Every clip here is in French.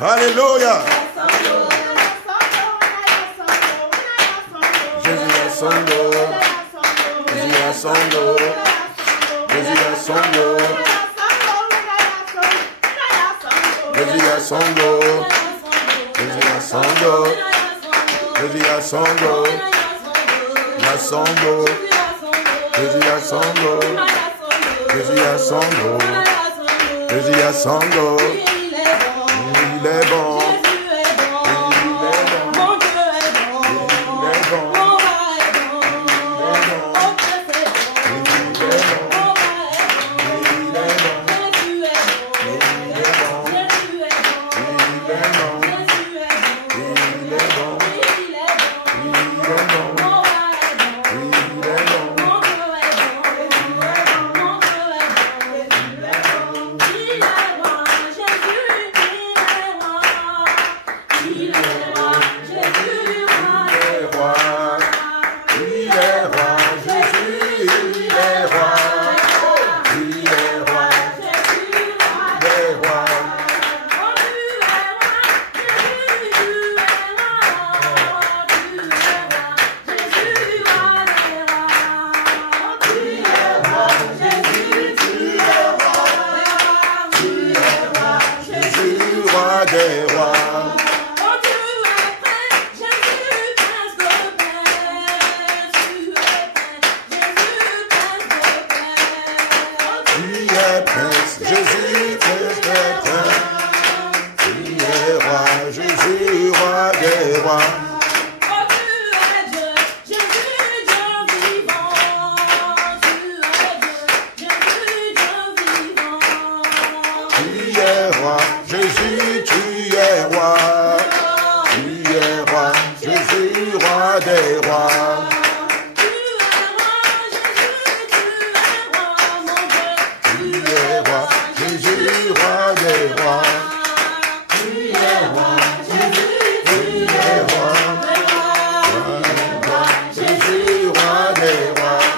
Alléluia. Jésus a son dos. Jésus a son dos. Jésus a son dos. Jésus a son dos. Jésus a son dos. Jésus a son dos. Il a son dos. Jésus a son dos. Jésus a son dos. Jésus a son dos. Il est bon. roi des rois. Tu es roi, Jésus, roi des rois. Tu es roi, Jésus, tu es roi. Jésus, roi des rois.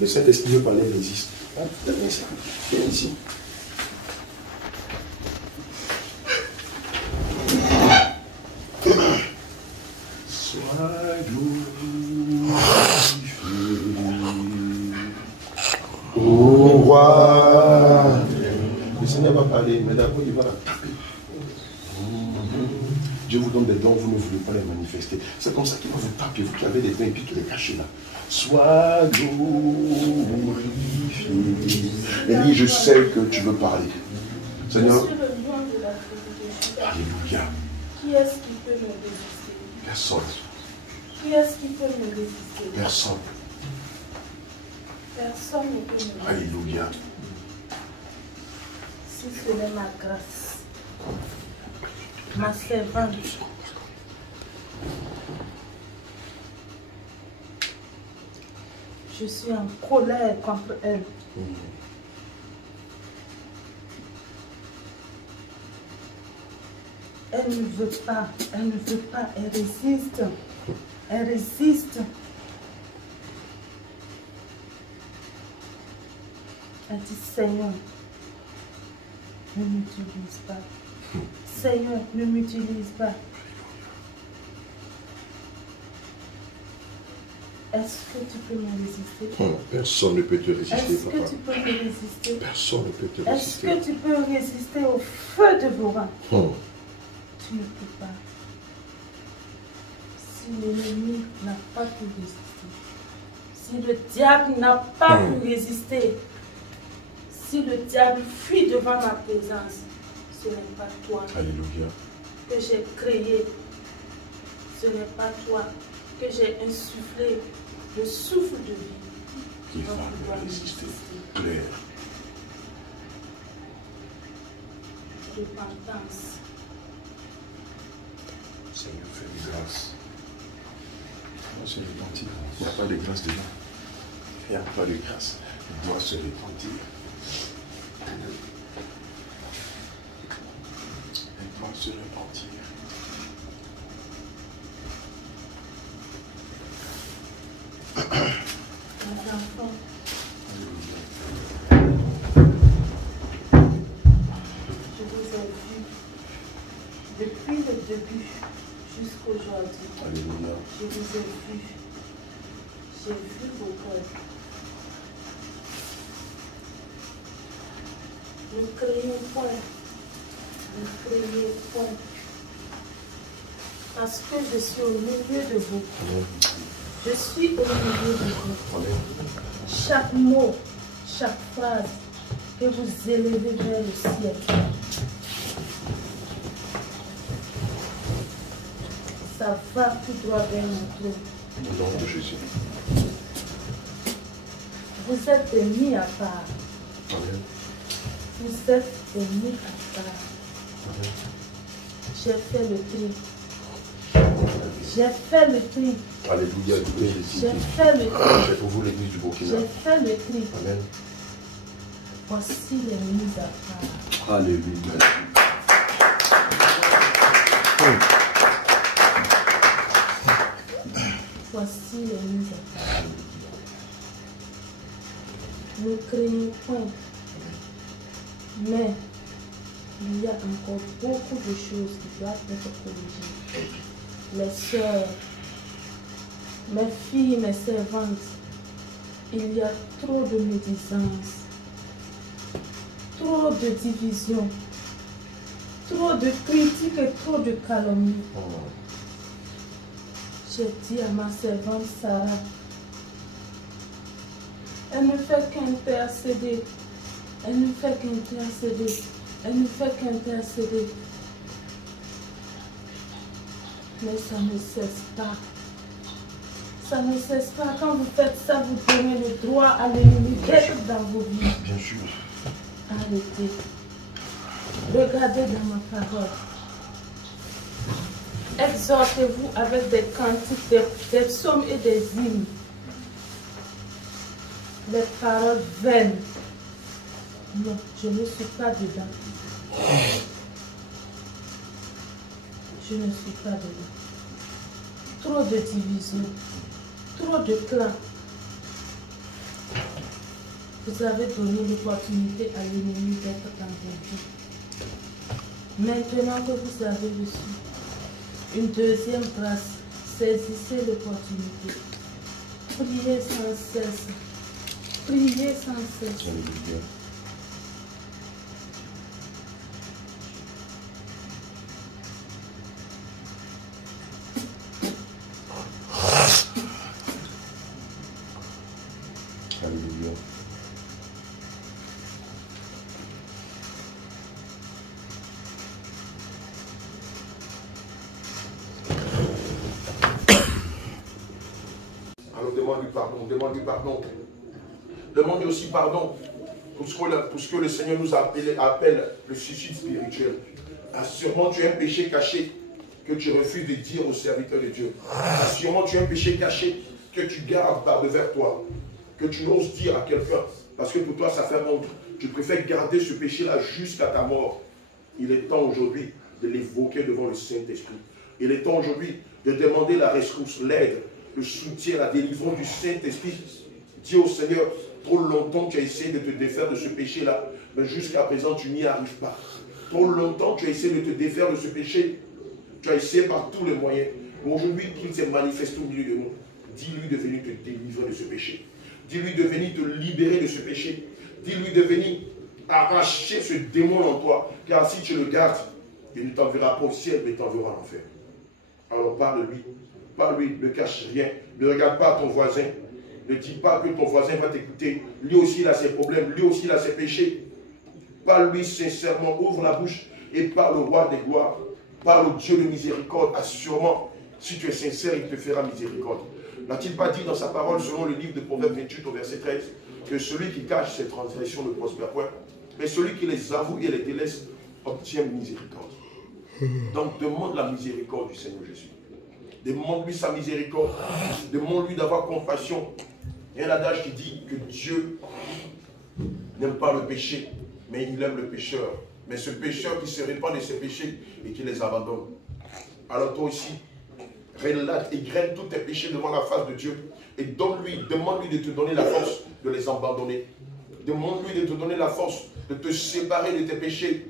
Le Saint-Esprit veut parler, il existe. Viens ici. Sois glorifié, ô roi. Le Seigneur va parler, mais d'abord il va la taper. Dieu vous donne des dons, vous ne voulez pas les manifester. C'est comme ça qu'il va vous taper, vous qui avez des dons et puis tous les cacher là. Sois glorifié. Élie, je sais que tu veux parler. Seigneur. Alléluia. Qui est-ce qui peut me résister? Personne. Qui est-ce qui peut me résister? Personne. Personne ne peut me résister. Alléluia. Si ce n'est ma grâce, ma servante, je suis en colère contre elle. Elle ne veut pas, elle ne veut pas, elle résiste. Elle résiste. Elle dit, Seigneur, ne m'utilise pas. Seigneur, ne m'utilise pas. Est-ce que tu peux me résister? Personne ne peut te résister, Est-ce papa. que tu peux me résister? Personne ne peut te Est-ce résister. que tu peux résister au feu de vos rangs? Tu ne peux pas. Si l'ennemi n'a pas pu résister, si le diable n'a pas pu résister, si le diable fuit devant ma présence, ce n'est pas toi Alléluia. que j'ai créé, ce n'est pas toi que j'ai insufflé le souffle de vie. Il va me résister. Claire. Repentance. Seigneur, fais-lui grâce. Il doit se repentir. Il n'y a pas de grâce dedans. Il n'y a pas de grâce. Il doit se repentir. Il doit se repentir. Mes enfants, je vous ai vu depuis le début jusqu'aujourd'hui. Alléluia. Je vous ai vu. J'ai vu vos cœurs. Ne craignez point. Ne craignez point. Parce que je suis au milieu de vous. Je suis au milieu de vous. Chaque mot, chaque phrase que vous élevez vers le ciel, ça va tout droit vers mon trône. Au nom de Jésus. Vous êtes des mis à part. Amen. Vous êtes des mis à part. Amen. J'ai fait le tri. J'ai fait le tri. Alléluia. J'ai fait le tri. C'est pour vous l'église du Burkina. J'ai fait le tri. Amen. Voici les mises à part. Alléluia. Voici les mises à part. Ne craignez point. Mais il y a encore beaucoup de choses qui doivent être corrigées. Les sœurs, mes filles, mes servantes, il y a trop de médisance, trop de division, trop de critiques et trop de calomnies. J'ai dit à ma servante Sarah, elle ne fait qu'intercéder, elle ne fait qu'intercéder, elle ne fait qu'intercéder. Mais ça ne cesse pas. Ça ne cesse pas. Quand vous faites ça, vous donnez le droit à l'ennemi d'être dans vos vies. Bien sûr. Arrêtez. Regardez dans ma parole. Exhortez-vous avec des cantiques, des psaumes et des hymnes. Les paroles vaines. Non, je ne suis pas dedans. Je ne suis pas dedans. Trop de division, trop de clans. Vous avez donné l'opportunité à l'ennemi d'être dans vos vies. Maintenant que vous avez reçu une deuxième grâce, saisissez l'opportunité. Priez sans cesse. Priez sans cesse. Alléluia. Alléluia. Alors demande-lui pardon, demande-lui pardon. Demande-lui aussi pardon pour ce que le Seigneur nous appelle le suicide spirituel. Sûrement tu as un péché caché que tu refuses de dire aux serviteurs de Dieu. Sûrement tu as un péché caché que tu gardes par-devers toi, que tu n'oses dire à quelqu'un, parce que pour toi ça fait honte. Tu préfères garder ce péché-là jusqu'à ta mort. Il est temps aujourd'hui de l'évoquer devant le Saint-Esprit. Il est temps aujourd'hui de demander la ressource, l'aide, le soutien, la délivrance du Saint-Esprit. Dis au Seigneur, Trop longtemps, tu as essayé de te défaire de ce péché-là, mais jusqu'à présent, tu n'y arrives pas. Trop longtemps, tu as essayé de te défaire de ce péché. Tu as essayé par tous les moyens. Mais aujourd'hui, qu'il s'est manifesté au milieu de nous. Dis-lui de venir te délivrer de ce péché. Dis-lui de venir te libérer de ce péché. Dis-lui de venir arracher ce démon en toi. Car si tu le gardes, il ne t'enverra pas au ciel, mais il t'enverra en enfer. Alors parle-lui. Parle-lui, ne cache rien. Ne regarde pas ton voisin. Ne dis pas que ton voisin va t'écouter. Lui aussi, il a ses problèmes. Lui aussi, il a ses péchés. Parle-lui sincèrement. Ouvre la bouche et parle au roi des gloires. Parle au Dieu de miséricorde. Assurément, si tu es sincère, il te fera miséricorde. N'a-t-il pas dit dans sa parole, selon le livre de Proverbes 28 au verset 13, que celui qui cache ses transgressions ne prospère point, mais celui qui les avoue et les délaisse obtient miséricorde. Donc demande la miséricorde du Seigneur Jésus. Demande-lui sa miséricorde. Demande-lui d'avoir compassion. Il y a un adage qui dit que Dieu n'aime pas le péché, mais il aime le pécheur. Mais ce pécheur qui se répand de ses péchés et qui les abandonne. Alors toi aussi, relate et graine tous tes péchés devant la face de Dieu. Et donne-lui, demande-lui de te donner la force de les abandonner. Demande-lui de te donner la force de te séparer de tes péchés.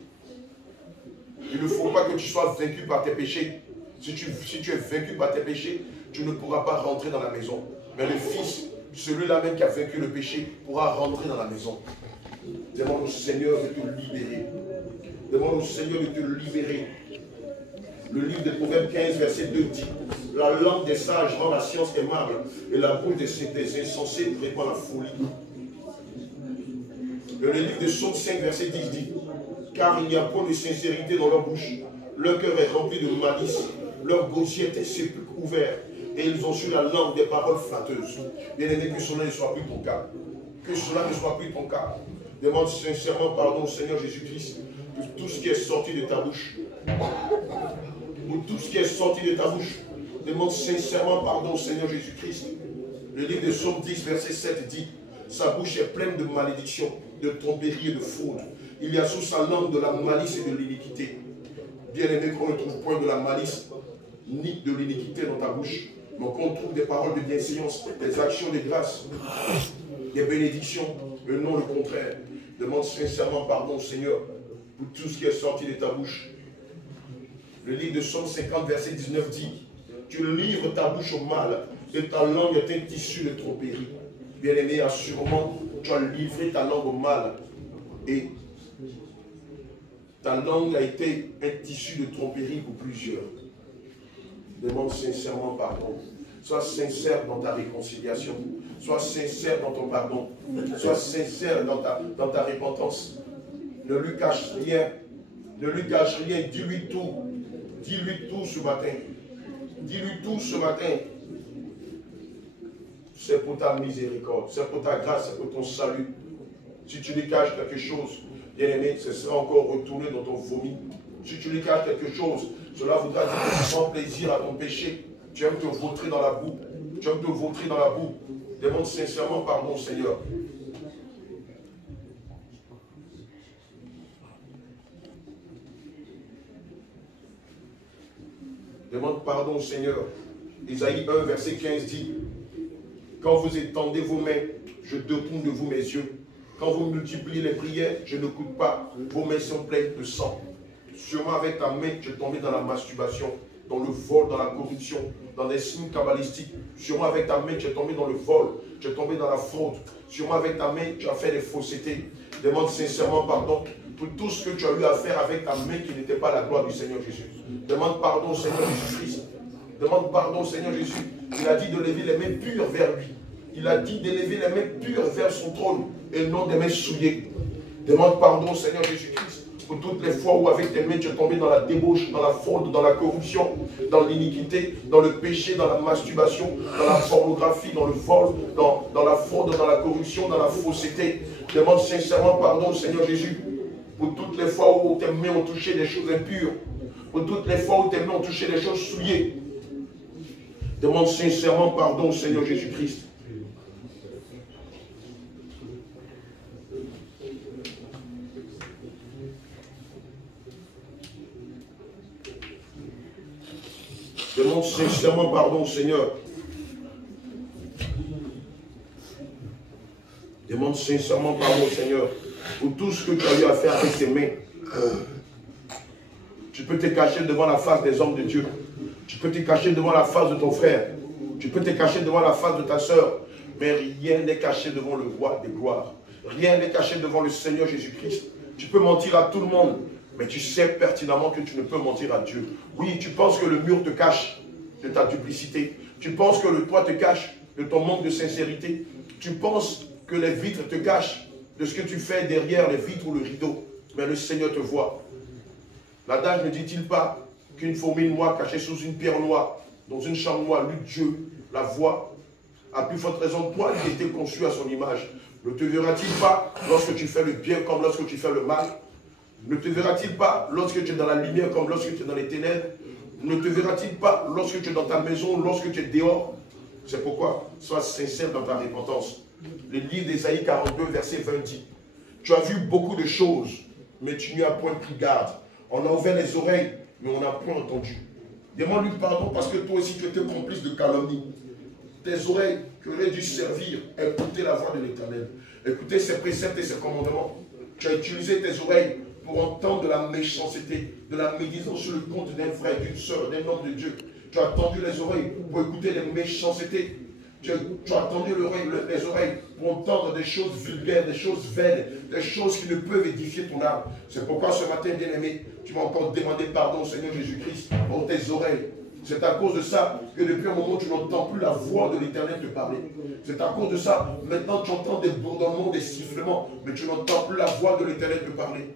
Il ne faut pas que tu sois vaincu par tes péchés. Si tu es vaincu par tes péchés, tu ne pourras pas rentrer dans la maison. Mais le Fils, celui-là même qui a vaincu le péché, pourra rentrer dans la maison. Demande au Seigneur de te libérer. Demande au Seigneur de te libérer. Le livre de Proverbes 15, verset 2 dit: la langue des sages rend la science aimable, et la bouche des insensés répand la folie. Le livre de Psaume 5, verset 10 dit: car il n'y a point de sincérité dans leur bouche, leur cœur est rempli de malice, leur gosier est un sépulcre ouvert, et ils ont sur la langue des paroles flatteuses. Bien-aimé, que cela ne soit plus ton cas. Que cela ne soit plus ton cas. Demande sincèrement pardon au Seigneur Jésus-Christ pour tout ce qui est sorti de ta bouche. Pour tout ce qui est sorti de ta bouche. Demande sincèrement pardon au Seigneur Jésus-Christ. Le livre de Psaume 10, verset 7 dit: sa bouche est pleine de malédiction, de tromperie et de fraude. Il y a sous sa langue de la malice et de l'iniquité. Bien-aimé, qu'on ne trouve point de la malice ni de l'iniquité dans ta bouche, mais qu'on trouve des paroles de bienséance, des actions de grâce, des bénédictions, et non le contraire. Demande sincèrement pardon au Seigneur pour tout ce qui est sorti de ta bouche. Le livre de Psaume 50, verset 19 dit: tu livres ta bouche au mal, et ta langue est un tissu de tromperie. Bien-aimé, assurément, tu as livré ta langue au mal, et ta langue a été un tissu de tromperie pour plusieurs. Demande sincèrement pardon. Sois sincère dans ta réconciliation. Sois sincère dans ton pardon. Sois sincère dans ta repentance. Ne lui cache rien. Ne lui cache rien. Dis-lui tout. Dis-lui tout ce matin. Dis-lui tout ce matin. C'est pour ta miséricorde. C'est pour ta grâce. C'est pour ton salut. Si tu lui caches quelque chose, bien-aimé, ce sera encore retourné dans ton vomi. Si tu lui caches quelque chose, cela voudra dire que tu prends plaisir à ton péché. Tu aimes te vautrer dans la boue. Tu aimes te vautrer dans la boue. Demande sincèrement pardon, Seigneur. Demande pardon, Seigneur. Isaïe 1, verset 15 dit: quand vous étendez vos mains, je détourne de vous mes yeux. Quand vous multipliez les prières, je n'écoute pas. Vos mains sont pleines de sang. Sûrement avec ta main, tu es tombé dans la masturbation, dans le vol, dans la corruption, dans des signes kabbalistiques. Sûrement avec ta main, tu es tombé dans le vol, tu es tombé dans la fraude. Sûrement avec ta main, tu as fait des faussetés. Demande sincèrement pardon pour tout ce que tu as eu à faire avec ta main qui n'était pas la gloire du Seigneur Jésus. Demande pardon au Seigneur Jésus-Christ. Demande pardon au Seigneur Jésus. Il a dit de lever les mains pures vers lui. Il a dit d'élever les mains pures vers son trône et non des mains souillées. Demande pardon au Seigneur Jésus-Christ pour toutes les fois où avec tes mains tu es tombé dans la débauche, dans la fraude, dans la corruption, dans l'iniquité, dans le péché, dans la masturbation, dans la pornographie, dans le vol, dans la fraude, dans la corruption, dans la fausseté. Demande sincèrement pardon au Seigneur Jésus pour toutes les fois où tes mains ont touché des choses impures, pour toutes les fois où tes mains ont touché des choses souillées. Demande sincèrement pardon au Seigneur Jésus-Christ. Demande sincèrement pardon au Seigneur. Demande sincèrement pardon, Seigneur, pour tout ce que tu as eu à faire avec tes mains. Tu peux te cacher devant la face des hommes de Dieu. Tu peux te cacher devant la face de ton frère. Tu peux te cacher devant la face de ta soeur. Mais rien n'est caché devant le roi des gloires. Rien n'est caché devant le Seigneur Jésus-Christ. Tu peux mentir à tout le monde, mais tu sais pertinemment que tu ne peux mentir à Dieu. Oui, tu penses que le mur te cache de ta duplicité. Tu penses que le toit te cache de ton manque de sincérité. Tu penses que les vitres te cachent de ce que tu fais derrière les vitres ou le rideau. Mais le Seigneur te voit. L'adage ne dit-il pas qu'une fourmi noire cachée sous une pierre noire, dans une chambre noire, lui Dieu la voit? À plus forte raison, toi qui étais conçu à son image, ne te verra-t-il pas lorsque tu fais le bien comme lorsque tu fais le mal? Ne te verra-t-il pas lorsque tu es dans la lumière comme lorsque tu es dans les ténèbres? Ne te verra-t-il pas lorsque tu es dans ta maison, lorsque tu es dehors? C'est pourquoi, sois sincère dans ta repentance. Le livre d'Ésaïe 42, verset 20 dit, tu as vu beaucoup de choses, mais tu n'y as point pris garde. On a ouvert les oreilles, mais on n'a point entendu. Demande-lui pardon parce que toi aussi tu étais complice de calomnie. Tes oreilles qui auraient dû servir à écouter la voix de l'Éternel, écouter ses préceptes et ses commandements. Tu as utilisé tes oreilles pour entendre de la méchanceté, de la médisance sur le compte d'un frère, d'une soeur, d'un homme de Dieu. Tu as tendu les oreilles pour écouter les méchancetés. Tu as tendu les oreilles pour entendre des choses vulgaires, des choses vaines, des choses qui ne peuvent édifier ton âme. C'est pourquoi ce matin, bien-aimé, tu m'as encore demandé pardon au Seigneur Jésus-Christ pour tes oreilles. C'est à cause de ça que depuis un moment, tu n'entends plus la voix de l'Éternel te parler. C'est à cause de ça, maintenant tu entends des bourdonnements, des sifflements, mais tu n'entends plus la voix de l'Éternel te parler.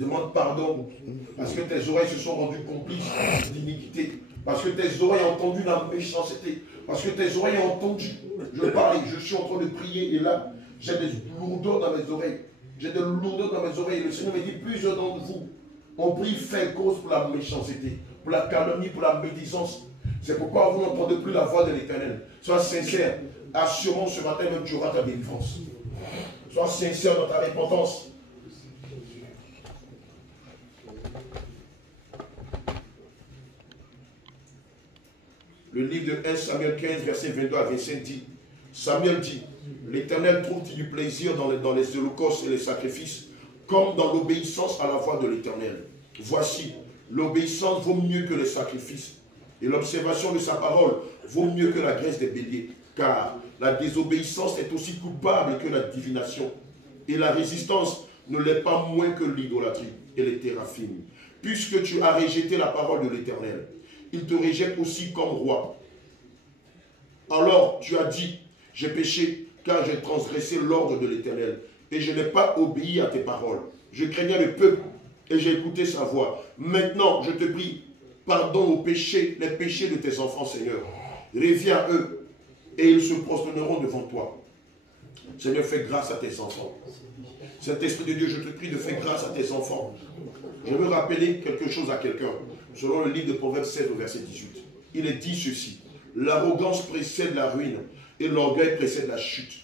Demande pardon, parce que tes oreilles se sont rendues complices d'iniquité. Parce que tes oreilles ont entendu la méchanceté. Parce que tes oreilles ont entendu. Je parle, je suis en train de prier et là, j'ai des lourdeurs dans mes oreilles. J'ai des lourdeurs dans mes oreilles. Le Seigneur me dit, plusieurs d'entre vous ont pris fait cause pour la méchanceté, pour la calomnie, pour la médisance. C'est pourquoi vous n'entendez plus la voix de l'Éternel. Sois sincère. Assurément, ce matin même, tu auras ta délivrance. Sois sincère dans ta repentance. Le livre de 1 Samuel 15, verset 22 à 25 dit, Samuel dit, l'Éternel trouve-t-il du plaisir dans les holocaustes et les sacrifices, comme dans l'obéissance à la voix de l'Éternel. Voici, l'obéissance vaut mieux que les sacrifices, et l'observation de sa parole vaut mieux que la graisse des béliers, car la désobéissance est aussi coupable que la divination, et la résistance ne l'est pas moins que l'idolâtrie et les théraphim. Puisque tu as rejeté la parole de l'Éternel, il te rejette aussi comme roi. Alors tu as dit, j'ai péché, car j'ai transgressé l'ordre de l'Éternel, et je n'ai pas obéi à tes paroles. Je craignais le peuple, et j'ai écouté sa voix. Maintenant, je te prie, pardon aux péchés, les péchés de tes enfants, Seigneur. Reviens à eux, et ils se prosterneront devant toi. Seigneur, fais grâce à tes enfants. Saint-Esprit de Dieu, je te prie de faire grâce à tes enfants. Je veux rappeler quelque chose à quelqu'un. Selon le livre de Proverbes 16 au verset 18. Il est dit ceci. L'arrogance précède la ruine et l'orgueil précède la chute.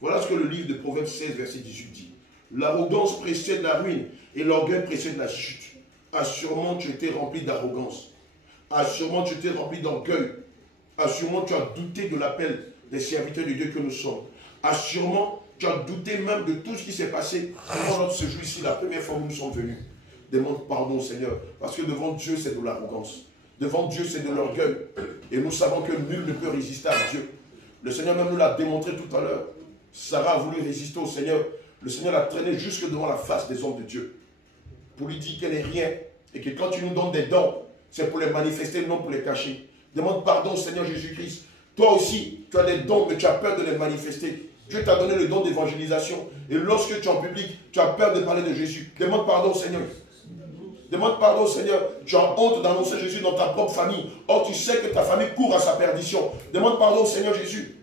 Voilà ce que le livre de Proverbes 16 verset 18 dit. L'arrogance précède la ruine et l'orgueil précède la chute. Assurément tu étais rempli d'arrogance. Assurément tu étais rempli d'orgueil. Assurément tu as douté de l'appel des serviteurs de Dieu que nous sommes. Assurément tu as douté même de tout ce qui s'est passé pendant ce jour ici, la première fois où nous sommes venus. Demande pardon, Seigneur, parce que devant Dieu, c'est de l'arrogance. Devant Dieu, c'est de l'orgueil. Et nous savons que nul ne peut résister à Dieu. Le Seigneur même nous l'a démontré tout à l'heure. Sarah a voulu résister au Seigneur. Le Seigneur l'a traîné jusque devant la face des hommes de Dieu. Pour lui dire qu'elle n'est rien. Et que quand tu nous donnes des dons, c'est pour les manifester, non pour les cacher. Demande pardon au Seigneur Jésus-Christ. Toi aussi, tu as des dons, mais tu as peur de les manifester. Dieu t'a donné le don d'évangélisation. Et lorsque tu es en public, tu as peur de parler de Jésus. Demande pardon au Seigneur. Demande pardon au Seigneur. Tu as honte d'annoncer Jésus dans ta propre famille. Or, tu sais que ta famille court à sa perdition. Demande pardon au Seigneur Jésus.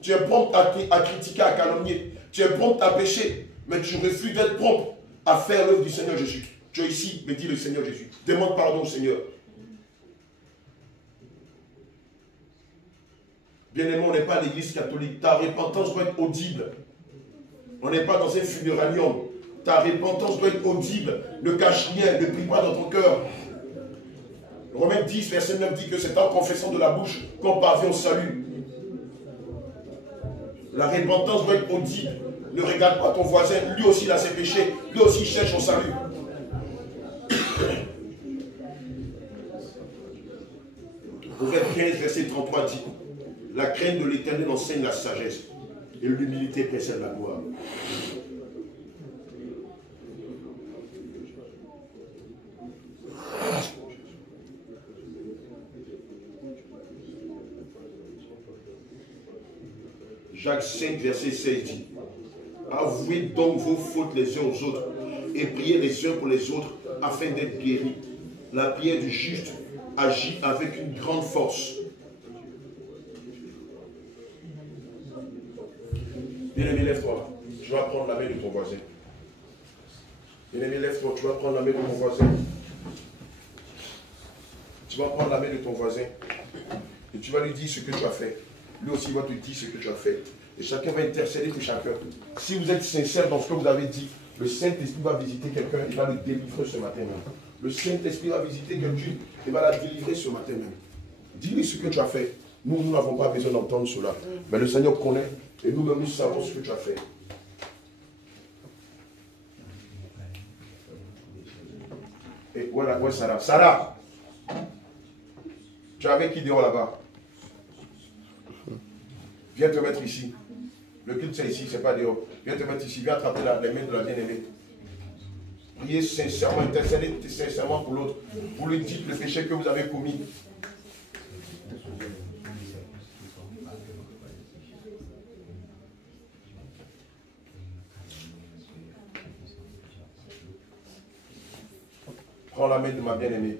Tu es prompt à critiquer, à calomnier. Tu es prompt à pécher. Mais tu refuses d'être prompt à faire l'œuvre du Seigneur Jésus. Tu es ici, me dit le Seigneur Jésus. Demande pardon au Seigneur. Bien-aimé, on n'est pas à l'église catholique. Ta repentance doit être audible. On n'est pas dans un funérarium. Ta repentance doit être audible. Ne cache rien, ne prie pas dans ton cœur. Romains 10, verset 9 dit que c'est en confessant de la bouche qu'on parvient au salut. La repentance doit être audible. Ne regarde pas ton voisin, lui aussi il a ses péchés, lui aussi il cherche son salut. Proverbe 15, verset 33 dit, la crainte de l'Éternel enseigne la sagesse et l'humilité précède la gloire. Jacques 5, verset 16 dit, avouez donc vos fautes les uns aux autres et priez les uns pour les autres afin d'être guéris. La prière du juste agit avec une grande force. Bien-aimé, lève-toi. Tu vas prendre la main de ton voisin. Bien-aimé, lève-toi. Tu vas prendre la main de ton voisin. Tu vas prendre la main de ton voisin et tu vas lui dire ce que tu as fait. Lui aussi va te dire ce que tu as fait. Et chacun va intercéder pour chacun. Si vous êtes sincère dans ce que vous avez dit, le Saint-Esprit va visiter quelqu'un et va le délivrer ce matin même. Le Saint-Esprit va visiter quelqu'un et va la délivrer ce matin même. Dis-lui ce que tu as fait. Nous n'avons pas besoin d'entendre cela. Mais le Seigneur connaît et nous-mêmes nous savons ce que tu as fait. Et voilà, ouais, Sarah. Sarah, tu es avec qui dehors là-bas? Viens te mettre ici. Le culte c'est ici, c'est pas dehors. Viens te mettre ici, viens attraper les mains de la bien-aimée. Priez sincèrement, intercédez sincèrement pour l'autre. Vous lui dites le péché que vous avez commis. Prends la main de ma bien-aimée.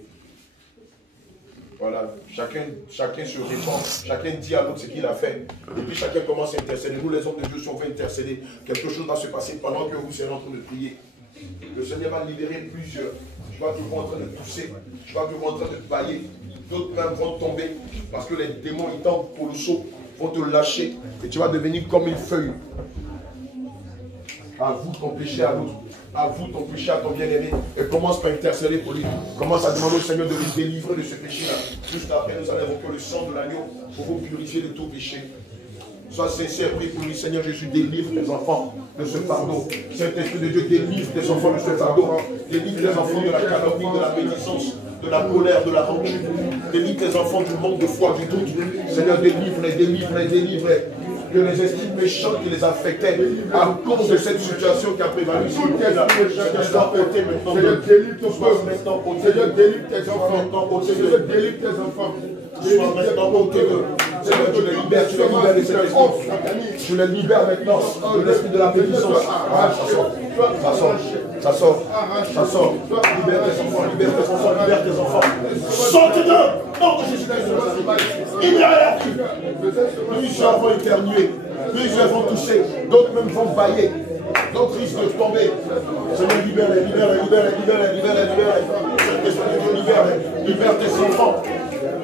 Voilà, chacun se répond, chacun dit à l'autre ce qu'il a fait. Et puis chacun commence à intercéder. Nous les hommes de Dieu, si on veut intercéder, quelque chose va se passer pendant que vous serez en train de prier. Le Seigneur va libérer plusieurs. Tu vas te voir en train de tousser, tu vas te voir en train de bailler. D'autres même vont tomber parce que les démons étant colossaux vont te lâcher et tu vas devenir comme une feuille. Avoue ton péché à l'autre. Avoue ton péché à ton bien-aimé et commence par intercéder pour lui. Commence à demander au Seigneur de le délivrer de ce péché-là. Juste après, nous allons évoquer le sang de l'agneau pour vous purifier de tout péché. Sois sincère, prie pour lui. Seigneur Jésus, délivre tes enfants de ce fardeau. Saint-Esprit de Dieu, délivre tes enfants de ce fardeau. Délivre tes enfants de la calomnie, de la bénissance, de la colère, de la rancune. Délivre tes enfants du manque de foi, du doute. Seigneur, délivre-les, délivre-les, délivre-les. Que les esprits méchants qui les affectaient à cause de cette situation qui a prévalu sur nous, Seigneur, ôté maintenant. Seigneur, délivre ton peuple maintenant. Seigneur, délivre tes enfants. Seigneur, délivre tes enfants. Sois maintenant ôté d'eux. Seigneur, tu les libères de cet esprit. Tu les libères maintenant de l'esprit de la bénédiction. Ça sort. Libère tes enfants, libère tes enfants, libère tes enfants. Sortez-le! Nom de Jésus-Christ. Libérez-les. Plusieurs vont éternuer, plusieurs vont tousser, d'autres même vont bailler, d'autres risquent de tomber. Seigneur, libère-les. Libère tes enfants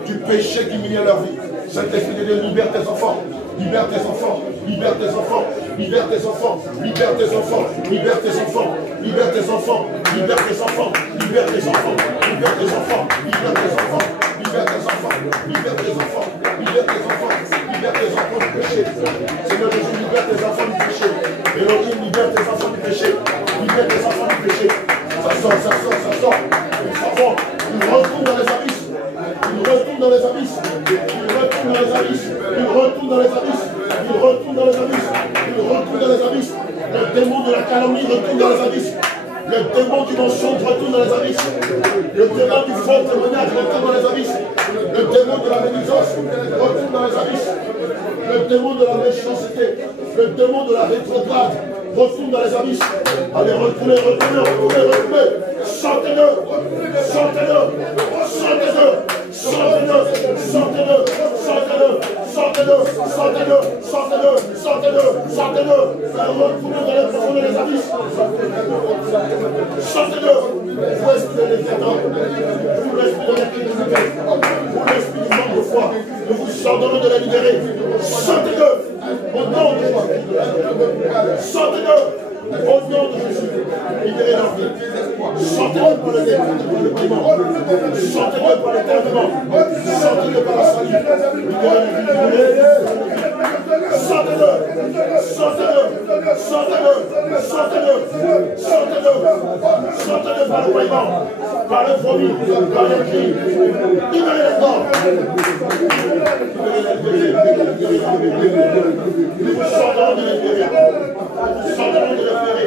du péché qui mine leur vie. Saint-Esprit de Dieu, libère tes enfants. Libère tes enfants, libère tes enfants, libère tes enfants, libère tes enfants, libère tes enfants, libère tes enfants, libère tes enfants, libère tes enfants, libère tes enfants, libère tes enfants, libère tes enfants, libère tes enfants, libère tes enfants, libère tes enfants du péché. Seigneur Jésus, libère tes enfants du péché. Elohim, libère tes enfants du péché. Libère tes enfants du péché. Ça sort. Ils s'en vont. Ils retournent dans les abysses. Ils retournent dans les abysses. Ils retournent dans les abysses. Ils retournent dans les abysses. Ils retournent dans les abysses. Ils retournent dans les abysses. Le démon de la calomnie retourne dans les abysses. Le démon du mensonge retourne dans les abysses. Le démon du faux témoignage retourne dans les abysses. Le démon de la médisance retourne dans les abysses. Le démon de la méchanceté, le démon de la rétrograde retourne dans les abysses. Allez, retournez. Sortez-le. Retournez dans les profonds des abysses. Sortez-le. Vous l'esprit de l'éternel, vous l'esprit de l'incrédulité, vous l'esprit du manque de foi, nous vous ordonnons de la libérer. Sortez-le au nom de Jésus. Sortez-le au nom de Jésus. Libérez leur vie. Sortez-le par le démon. Sortez-le par l'éternement. Sortez-le par la salut. Sortez-le. Sortez-le par le paiement, par le promis, par le cri. Libérez-les corps. Nous vous sortirons de l'esprit. Sortirons de l'esprit.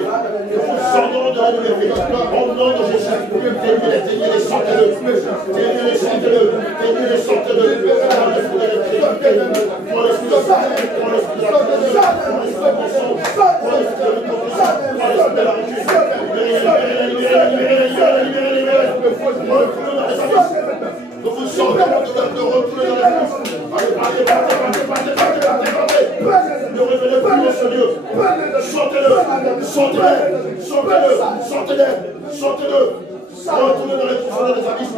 Nous vous sortirons de l'esprit. Au nom de Jésus. Teignez-les, sortez-le. Teignez-les, sortez-le. Teignez-les, sortez-le. Pour l'esprit de l'esprit. Pour l'esprit de l'esprit. Pour l'esprit de la mensonge. Pour l'esprit de l'hypocrisie. Pour l'esprit de la récup. Nous vous sortirons de retourner dans la vie. Ne revenez plus dans ce lieu. Sortez-le, sortez-le, sortez-le, sortez-le, sortez-le. Retournez dans les profondeurs des abysses.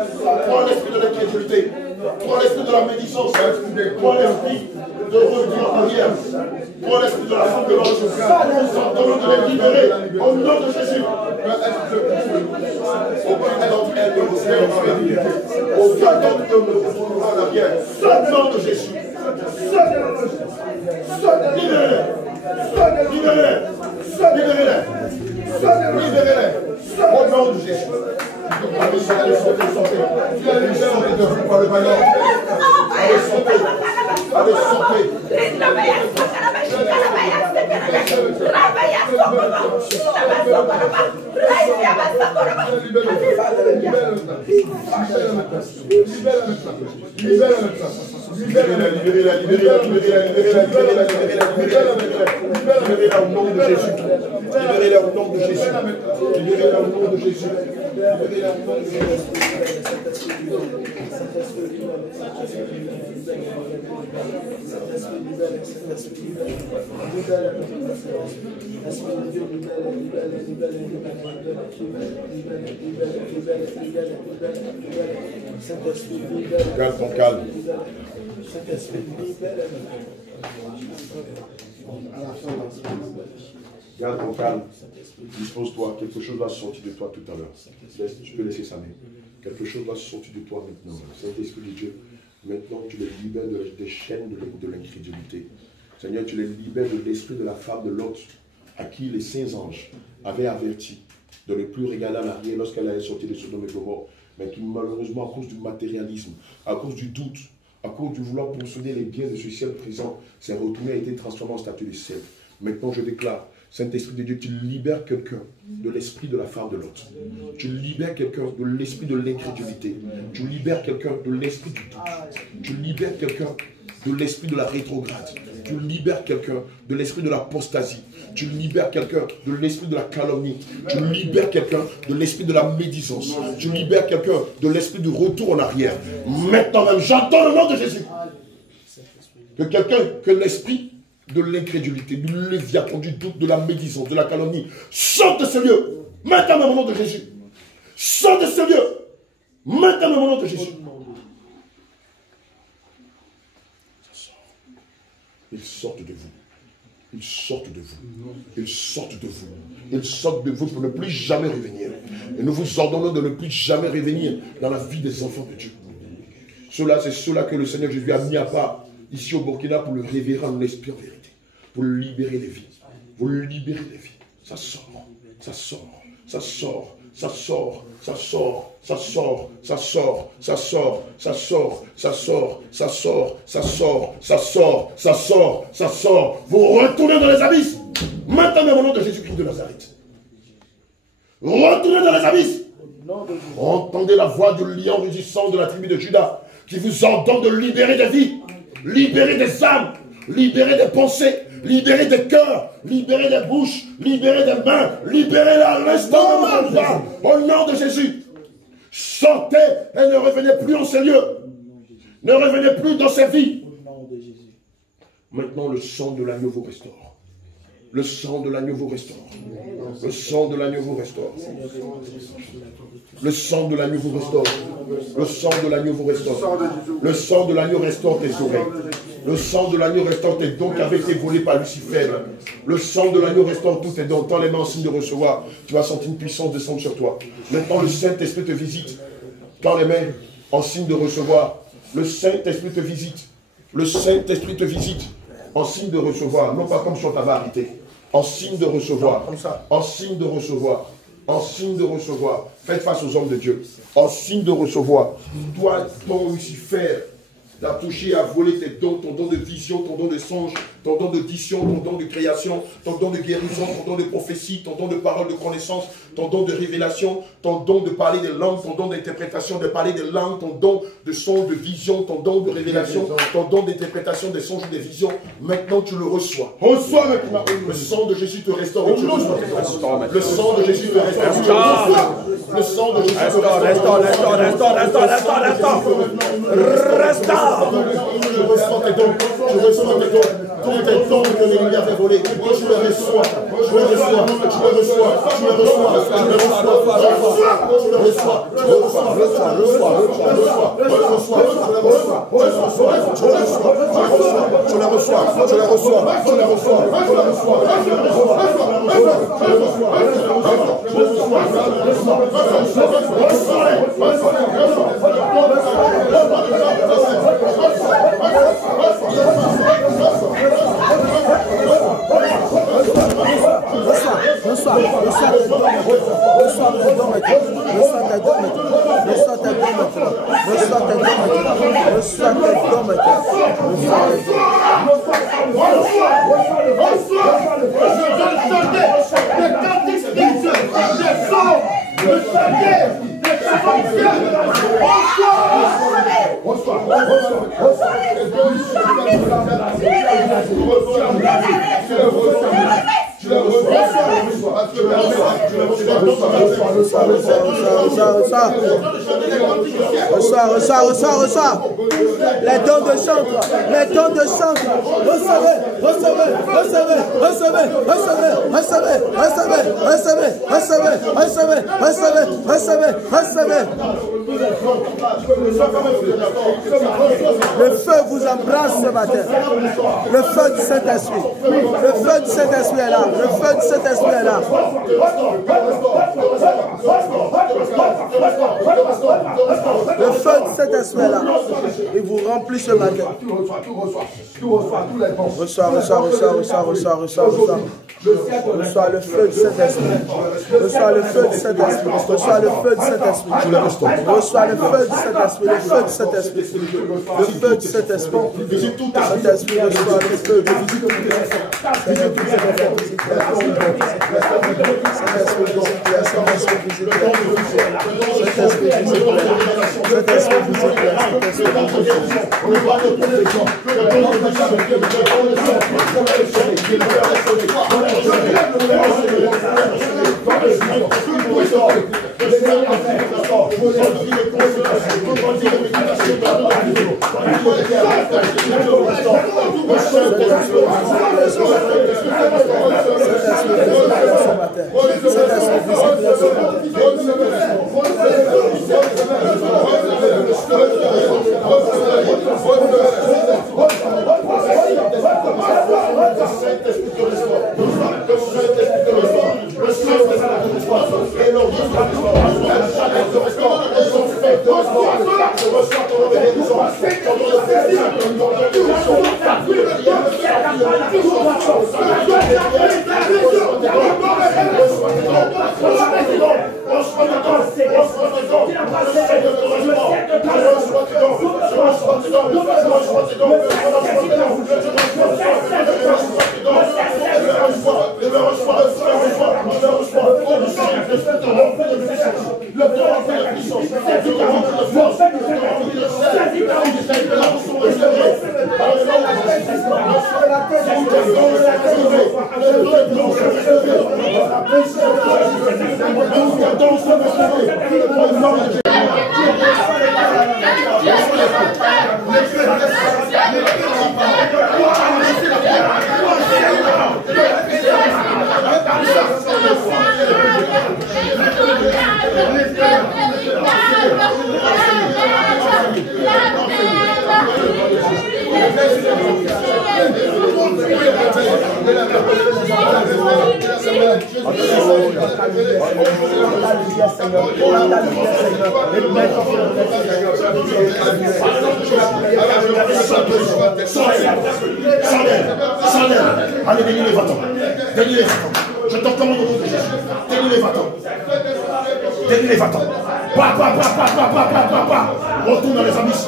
Prends l'esprit de l'incrédulité. Prends l'esprit de la médisance. Prends l'esprit de revenir en arrière. Prends l'esprit de la femme de l'ange. Nous sortons de les libérer au nom de Jésus. Aucun d'entre elles ne vous fait en arrière. Aucun d'entre eux ne vous fera en arrière. Au nom de Jésus. Libérez-les. Libérez-les. Libérez-les. Libérez-les. Au nom de Jésus. Allez, sortez, sortez, sortez. Allez, sortez de vous par le ballon. Allez, sortez. Allez, sortez. Libérez-la au nom de Jésus. Libérez-la au nom de Jésus. Libérez-la au nom de Jésus. Libérez-la au nom de Jésus. Garde ton calme. Garde ton calme. Dispose-toi. Quelque chose va sortir de toi tout à l'heure. Tu peux laisser sa main. Quelque chose va sortir de toi maintenant. Saint-Esprit de Dieu, maintenant tu les libères des chaînes de l'incrédulité. Seigneur, tu les libères de l'esprit de la femme de Lot, à qui les saints anges avaient averti de ne plus regarder en arrière lorsqu'elle allait sortir de Sodome et Gomorrhe, mais qui malheureusement, à cause du matérialisme, à cause du doute, à cause du vouloir posséder les biens de ce ciel présent, s'est retourné et a été transformé en statue de sel. Maintenant, je déclare, Saint-Esprit de Dieu, tu libères quelqu'un de l'esprit de la femme de l'autre. Tu libères quelqu'un de l'esprit de l'incrédulité. Tu libères quelqu'un de l'esprit du doute. Tu libères quelqu'un de l'esprit de la rétrograde. Tu libères quelqu'un de l'esprit de l'apostasie. Tu libères quelqu'un de l'esprit de la calomnie. Tu libères quelqu'un de l'esprit de la médisance. Tu libères quelqu'un de l'esprit du retour en arrière. Maintenant même, j'entends le nom de Jésus. Que l'esprit de l'incrédulité, du léviathan, du doute, de la médisance, de la calomnie, sorte de ce lieu. Maintenant même au nom de Jésus. Sorte de ce lieu. Maintenant même au nom de Jésus. Ils sortent de vous. Ils sortent de vous. Ils sortent de vous. Ils sortent de vous pour ne plus jamais revenir. Et nous vous ordonnons de ne plus jamais revenir dans la vie des enfants de Dieu. Ceux-là, c'est ceux-là que le Seigneur Jésus a mis à part ici au Burkina pour le révéler en esprit en vérité. Pour libérer les vies. Pour libérer les vies. Ça sort. Ça sort. Ça sort. Ça sort, ça sort, ça sort, ça sort, ça sort, ça sort, ça sort, ça sort, ça sort, ça sort, ça sort, ça sort. Vous retournez dans les abysses. Maintenant même au nom de Jésus-Christ de Nazareth. Retournez dans les abysses. Entendez la voix du lion rugissant de la tribu de Juda qui vous ordonne de libérer des vies, libérer des âmes, libérer des pensées, libérer des cœurs, libérer des bouches, libérer des mains, libérer à l'instant au nom de Jésus. Sortez et ne revenez plus en ces lieux. Ne revenez plus dans ces vies. Maintenant, le sang de l'agneau vous restaure. Le sang de l'agneau vous restaure. Le sang de l'agneau vous restaure. Le sang de l'agneau vous restaure. Le sang de l'agneau vous restaure. Le sang de l'agneau restaure tes oreilles. Le sang de l'agneau restaure tes dons qui avaient été volés par Lucifer. Le sang de l'agneau restaure tous tes dons. Tends les mains en signe de recevoir. Tu vas sentir une puissance descendre sur toi. Maintenant, le Saint-Esprit te visite. Tends les mains en signe de recevoir. Le Saint-Esprit te visite. Le Saint-Esprit te visite. En signe de recevoir, non pas comme sur ta varité. En signe de recevoir. Comme ça. En signe de recevoir. En signe de recevoir. Faites face aux hommes de Dieu. En signe de recevoir. Toi, ton Lucifer, t'as touché à voler tes dons, ton don de vision, ton don de songe, ton don d'audition, ton don de création, ton don de guérison, ton don de prophétie, ton don de parole de connaissance, ton don de révélation, ton don de parler des langues, ton don d'interprétation, de parler des langues, ton don de songe, de vision, ton don de révélation, ton don d'interprétation des songes et des visions. Maintenant, tu le reçois. Reçois maintenant. Le sang de Jésus te restaure. Le sang de Jésus te restaure. Le sang de Jésus te restaure. Je reçois tes dons. Je reçois tes dons. Tous tes dons que l'ennemi avait volés. Je les reçois. Je les reçois. Je les reçois. Je les reçois. Je les reçois. Je les Reçois. Les dons de chantre, les dons de chantre. Recevez. Le feu vous embrasse ce matin. Le feu du Saint-Esprit. Le feu du Saint-Esprit est là. Le feu du Saint-Esprit est là. Le feu du Saint-Esprit est là. Il vous remplit ce matin. Reçois le feu du Saint-Esprit. Reçois le feu du Saint-Esprit. Reçois le feu du Saint-Esprit. Reçois le feu du Saint-Esprit. Le feu du Saint-Esprit. Le feu du Saint-Esprit. Saint-Esprit, reçois le feu. lumière, Seigneur. Par ta lumière, Seigneur. Et mets ton feu. Allez, bénis les va-t'en. Bénis les va-t'en. Je t'entends au nom de Jésus. Bénis les va-t'en. Bénis les va-t'en. Retourne dans les abysses.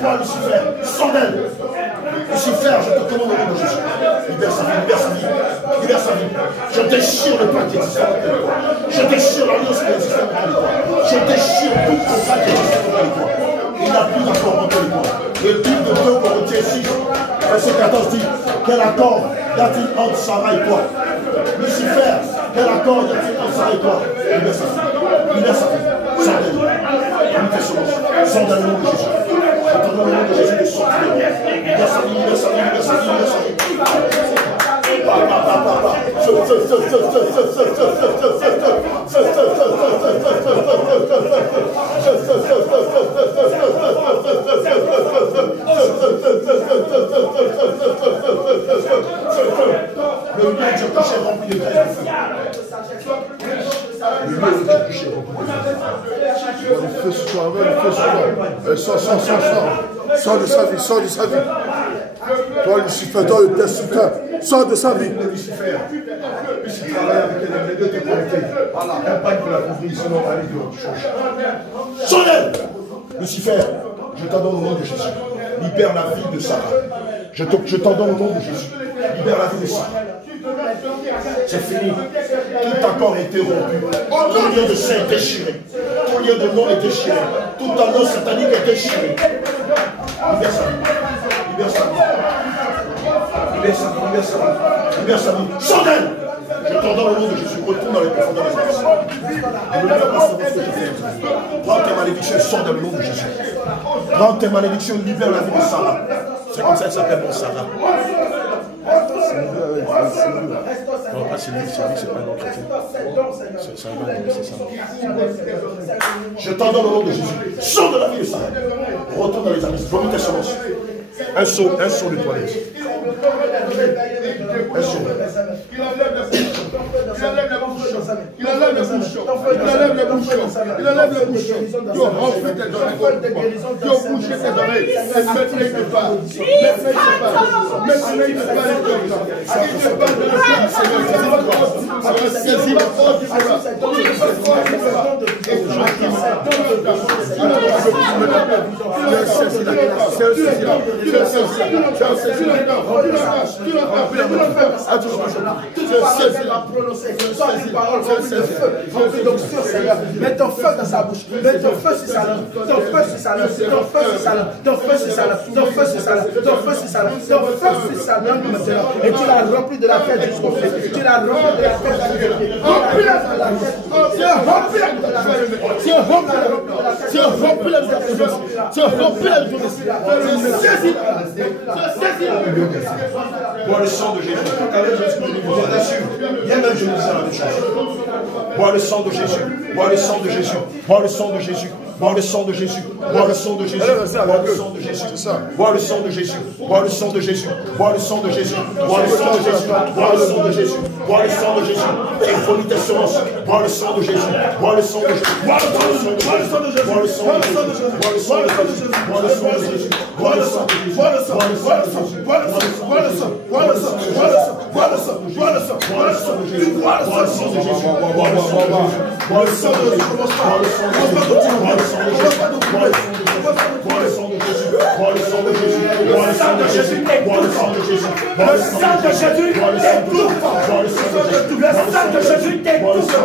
Toi, Lucifer, sans d'elle. Lucifer, je te commande au nom de Jésus. Libère sa vie, libère sa vie. Libère sa vie. Je déchire le pacte qui existe avec toi. Je déchire l'alliance qui existe avec toi. Je déchire tout contrat qui existe avec toi. Il n'a plus d'accord entre les toi. Le livre de 2 Corinthiens 6, verset 14 dit, quel accord y a-t-il entre Sarah et toi? Lucifer, quel accord y a-t-il entre Sarah et toi? Libère sa vie. Libère sa vie. Sans d'elle. Sans d'elle, le nom de Jésus. Attendons le nom de Jésus de sortir. Libère sa vie, libère sa vie, libère sa vie, libère sa vie. Le lieu de Dieu couché rempli de graisse de feu. Le lieu de Dieu couché rempli de graisse de feu. Le feu sur toi, le feu sur toi. Sors de sa vie, sors de sa vie. Toi, Lucifer, toi, le destructeur, sors de sa vie. Lucifer, tu travailles avec les deux tes qualités. Campagne pour la couvrir, sinon on va aller de l'autre chose. Sonnez! Lucifer, je t'en donne au nom de Jésus. Libère la vie de Sarah. Je t'en donne au nom de Jésus. Libère la vie de Sarah. C'est fini. Tout accord a été rompu. Tout lien de sein est déchiré. Tout lien de nom est déchiré. Tout alliance satanique est déchiré. Libère sa vie. Libère sa vie. Libère sa vie. Libère sa vie. Libère sa vie. Sonnez! Je t'ordonne au nom de Jésus. Retourne dans les profondeurs des abysses. Et ne pas savoir ce que tu fais. Prends tes malédictions, sors dans le nom de Jésus. Prends tes malédictions, libère la vie de Sarah. C'est comme ça qu'elle s'appelle mon Sarah. Non, pas c'est lui, c'est pas un autre chrétien. C'est un homme, c'est ça. Je t'ordonne au nom de Jésus. Sors de la vie de Sarah. Retourne dans les abysses. Vomis tes semences. Un saut de toilette. Un saut. Il enlève les bouchons. Il enlève les bouchons. Il enlève les bouchons. Il enlève les bouchons. Tu remplis tes oreilles. Tu as bouché tes oreilles. Et maintenant il te parle. Maintenant il te parle. Il te parle de l'esprit du Seigneur. Ça va saisir la force du Seigneur. Mets ton feu dans sa bouche. Mets ton feu sur sa langue. Ton feu sur sa langue. Ton feu sur sa langue. Ton feu sur sa langue. Ton feu sur sa langue. Ton feu sur sa langue. Ton feu sur sa langue maintenant. Et tu l'as rempli de la tête jusqu'au pied. Tu l'as rempli de la tête jusqu'au pied. Remplis la de la tête. Tu as rempli la de la tête. Tu as rempli la de la tête. Tu as rempli la de la tête. Tu as rempli la de la tête. Bois le sang de Jésus. Bien même je nous disais la même chose. Bois le sang de Jésus. Bois le sang de Jésus. Bois le sang de Jésus. Bois le sang de Jésus. Bois le sang de Jésus. Bois le sang de Jésus. Bois le sang de Jésus. Bois le sang de Jésus. Bois le sang de Jésus. Bois le sang de Jésus. Bois le sang de Jésus. Bois le sang de Jésus. Et vomis tes semences. Bois le sang de Jésus. Bois le sang de Jésus. Bois le sang de Jésus. Bois le sang de Jésus. Bois le sang de Jésus. Bois le sang de Jésus. Bois le sang de Jésus. Bois le sang de Jésus. Bois le sang. Bois le sang. Bois le sang. Bois le sang. Bois le sang. Bois le sang. Bois le sang. Bois le sang. Bois le sang de Jésus. Bois le sang de Jésus. Bois le sang de Jésus. Bois le sang de Jésus. Bois le sang de Jésus. Bois le sang de Jésus. Bois le sang de Jésus. Bois le sang de Jésus. Bois le sang de Jésus. Bois le sang de Jésus. Le sang de Jésus t'étouffe. Le sang de Jésus t'étouffe.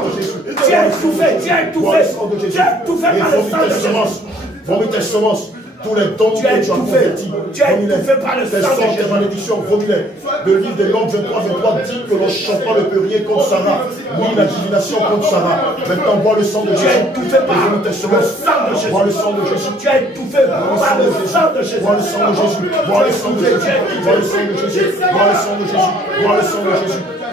Tu es étouffé. Tu es étouffé. Tu es étouffé par le sang de Jésus. Vomis tes semences. Tous les dons que tu as convertis, vomis-les. Tes sorts, tes malédictions, vomis-les. Le livre des Langues 23 dit que l'enchantement ne peut rien contre Sarah, ni la divination contre Sarah. Maintenant, bois le sang de Jésus. Tu es étouffé par le sang de Jésus. Bois le sang de Jésus. Tu es étouffé par le sang de Jésus. Bois le sang de Jésus. Bois le sang de Jésus. Bois le sang de Jésus. Bois le sang de Jésus. Bois le sang de Jésus.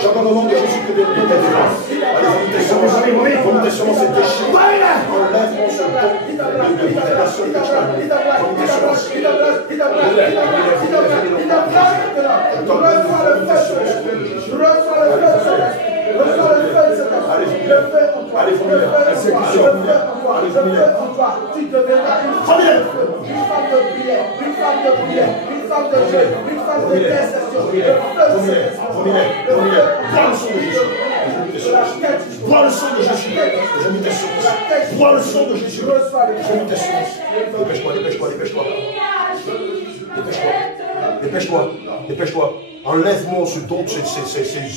J'entends au nom de Jésus que des délivrance. Allez, vomit tes semences se déchire. Enlève-moi ce don de libération que tu as donné. Vomit tes semences. Allez, vomir. Exécution. Allez, vomir. Tu deviendras une femme de prière, une femme de prière, une femme de jeûne, une femme de intercession. Bois le sang de Jésus. Vomit tes semences. Bois le sang de Jésus. Vomit tes semences. Dépêche-toi, dépêche-toi, dépêche-toi. Dépêche-toi. Dépêche-toi. Dépêche-toi. Enlève-moi ce don, ces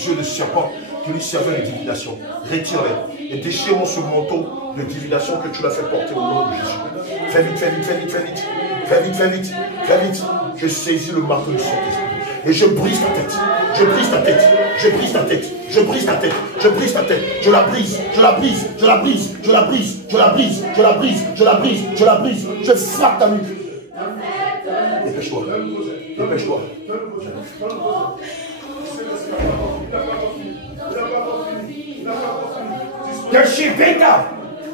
yeux de serpent qui lui servaient de divination. Retire-les. Et déchire-moi ce manteau de divination que tu l'as fait porter au nom de Jésus. Fais vite, fais vite, fais vite, fais vite. Fais vite, fais vite, fais vite. Je saisis le marteau du Saint-Esprit. Et je brise ta tête. Je brise ta tête. Je brise ta tête. Je brise ta tête. Je brise ta tête. Je la brise. Je la brise. Je la brise. Je la brise. Je la brise. Je la brise. Je la brise. Je la brise. Je frappe ta nuque. Dépêche-toi. Dépêche-toi. Déchire, vite!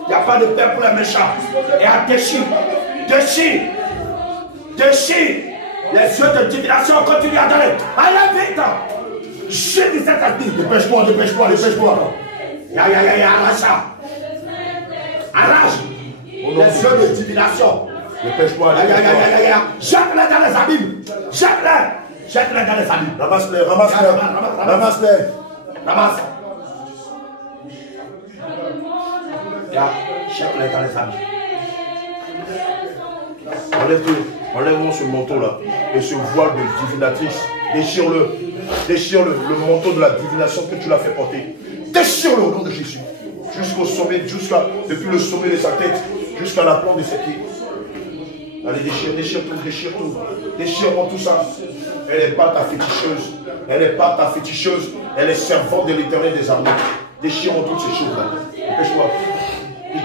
Il n'y a pas de paix pour les méchants. Et à déchire. Déchire. Déchire. Les yeux de divination continuent à donner. Allez, vite! J'ai dit cette année. Dépêche-toi, dépêche-toi, dépêche-toi. Arrache ça. Arrache. Les yeux de divination. Dépêche-toi, Jette-les dans les abîmes. Jette-les. Jette-les dans les abîmes. Ramasse-les, ramasse-les. Ramasse-les. Ramasse. Jette-les dans les abîmes. Enlève-moi ce manteau-là et ce voile de divinatrice. Déchire-le. Déchire-le. Le manteau de la divination que tu l'as fait porter. Déchire-le au nom de Jésus. Jusqu'au sommet, depuis le sommet de sa tête, jusqu'à la plante de ses pieds. Allez, déchire, déchire tout, déchire tout. Déchire-moi tout ça. Elle n'est pas ta féticheuse. Elle n'est pas ta féticheuse. Elle est servante de l'Éternel des armées. Déchire-moi toutes ces choses-là. Dépêche-toi.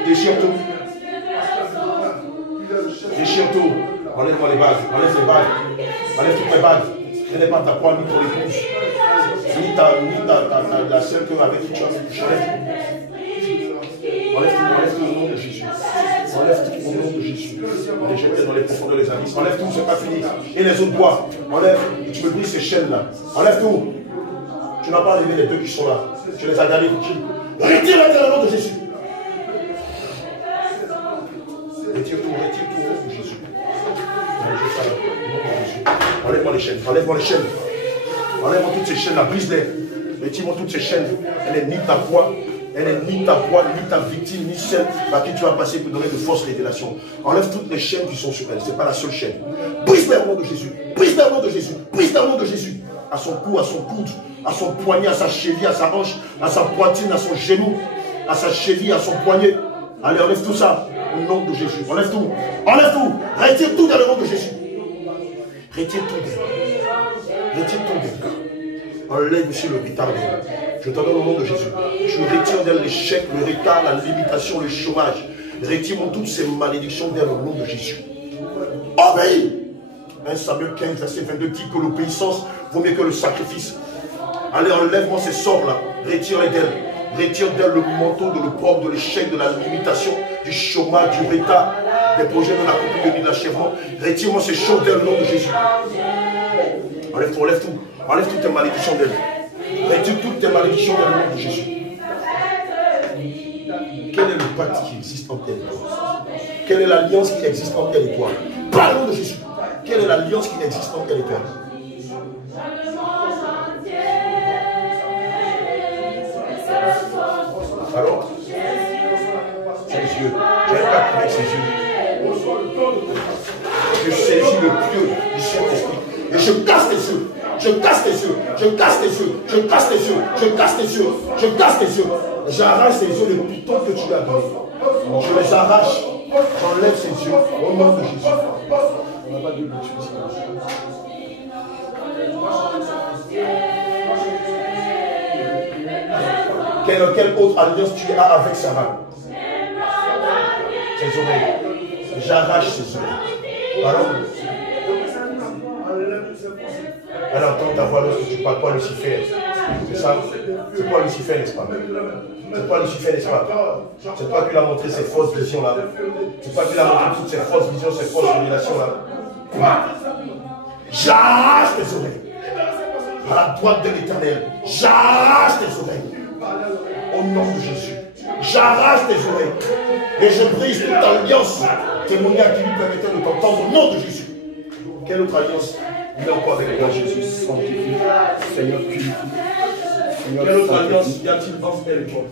Déchire tout. Déchire tout. Enlève-moi les bagues. Enlève les bagues. Enlève toutes les bagues. Elle n'est pas ta poêle, ni ton épouse. Ni la seule avec qui tu as couché. Enlève tout au nom de Jésus. Enlève tout au nom de Jésus. On est jeté dans les profondeurs des abysses. Enlève tout, c'est pas fini. Et les autres bois. Enlève. Tu me brises ces chaînes-là. Enlève tout. Tu n'as pas enlevé les deux qui sont là. Tu les as gardés utiles. Retire-les dans le nom de Jésus. Retire tout au nom de Jésus. Enlève-moi les chaînes. Enlève-moi les chaînes. Enlève-moi toutes ces chaînes-là. Brise-les. Retire-moi toutes ces chaînes. Elle n'est ni ta proie. Elle n'est ni ta proie, ni ta victime, ni celle par qui tu vas passer pour donner de fausses révélations. Enlève toutes les chaînes qui sont sur elle. Ce n'est pas la seule chaîne. Brise-les au nom de Jésus. Brise-les au nom de Jésus. Brise-les au nom de Jésus. À son cou, à son coude, à son poignet, à sa cheville, à sa hanche, à sa poitrine, à son genou, à sa cheville, à son poignet. Allez, enlève tout ça au nom de Jésus. Enlève tout. Enlève tout. Retire tout dans le nom de Jésus. Retire tout d'elle. Retire tout d'elle. Enlève aussi le retard d'elle. Je t'en donne au nom de Jésus. Je retire d'elle l'échec, le retard, la limitation, le chômage. Retire-moi toutes ces malédictions d'elle au nom de Jésus. Obéis. 1 Samuel 15, verset 22 dit que l'obéissance vaut mieux que le sacrifice. Allez, enlève-moi ces sorts-là. Retire-les d'elle. Retire d'elle le manteau de l'opprobre, de l'échec, de la limitation, du chômage, du retard, des projets de l'accomplissement, de l'achèvement. Retire-moi ces choses d'elle au nom de Jésus. Enlève tout, enlève tout. Enlève toutes tes malédictions d'elle. Retire toutes tes malédictions dans le nom de Jésus. Quel est le pacte qui existe entre elle et toi? Quelle est l'alliance qui existe entre elle et toi? Par le nom de Jésus. Quelle est l'alliance qui existe entre elle et toi? Alors, ses yeux. Tu as un pacte avec ses yeux. Je saisis le Dieu du Saint-Esprit. Et je casse tes yeux. Je casse tes yeux. Je casse tes yeux. Je casse tes yeux. Je casse tes yeux. Je casse tes yeux. J'arrache ces yeux, les pitons que tu as donnés. Je les arrache. J'enlève ces yeux au nom de Jésus. On n'a pas de lutte. Quelle autre alliance tu as avec Sarah? Ses oreilles. J'arrache ses oreilles. Alors, elle entend ta voix lorsque tu parles pas Lucifer. C'est ça. C'est toi Lucifer, n'est-ce pas? C'est toi Lucifer, n'est-ce pas? C'est toi qui l'as montré ces fausses visions-là. C'est toi qui l'as montré toutes ces fausses visions, ces fausses révélations-là. J'arrache tes oreilles. À la droite de l'Éternel, j'arrache tes oreilles. Au nom de Jésus. J'arrache tes oreilles. Et je brise toute alliance témoignage qui lui permettait de t'entendre au nom de Jésus. Quelle autre alliance il a encore avec toi, Jésus? Sanctifie. Seigneur, purifie. Quelle autre alliance y a-t-il entre elle et toi?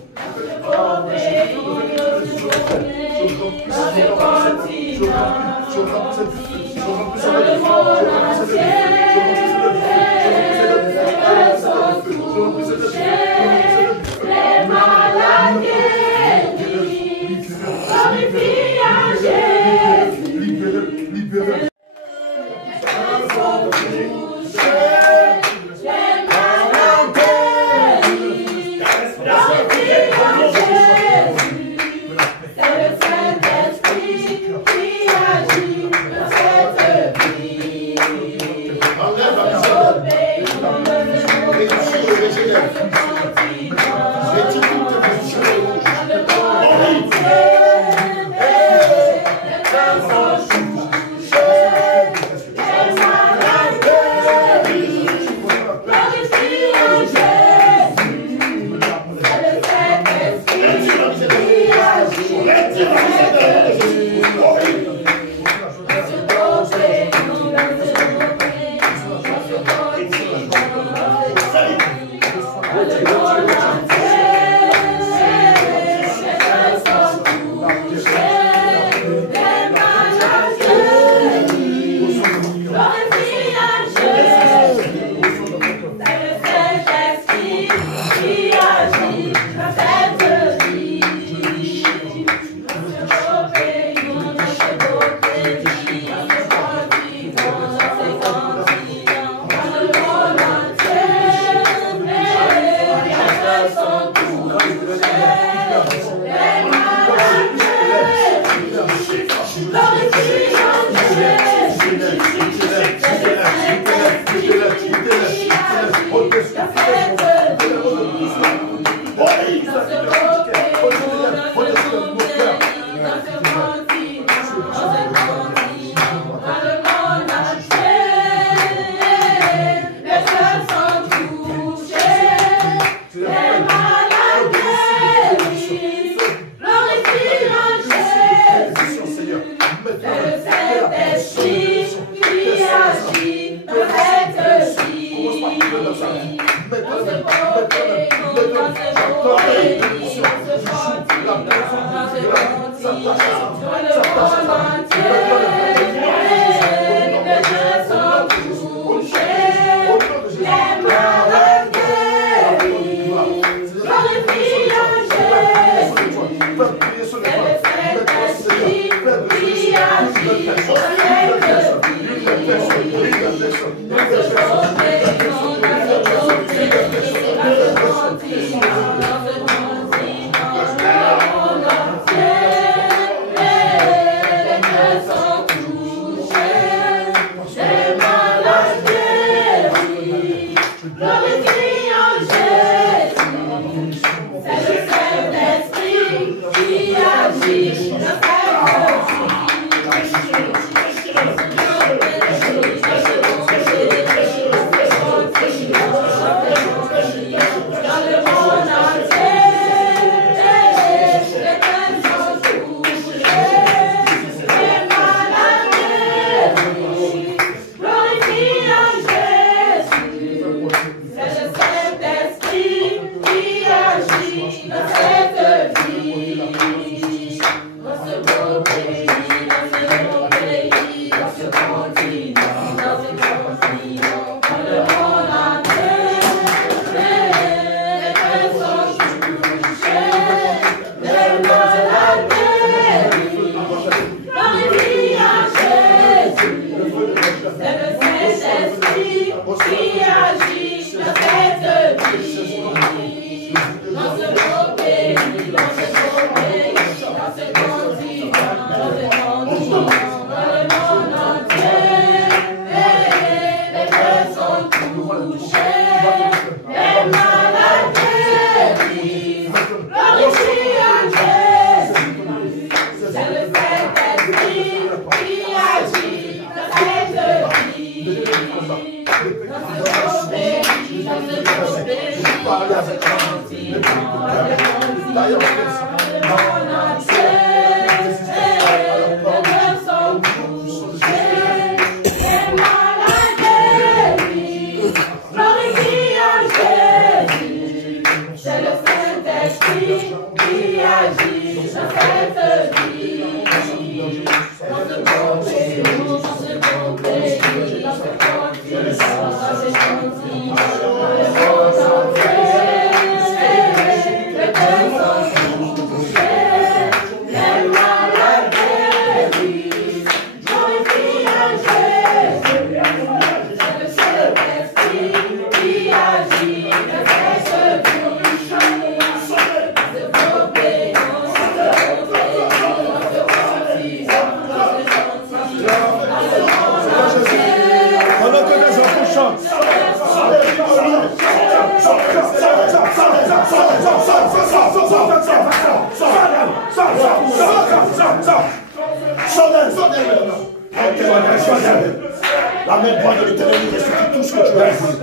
La main droite de l'Éternel nous restitue tout ce que tu as dit.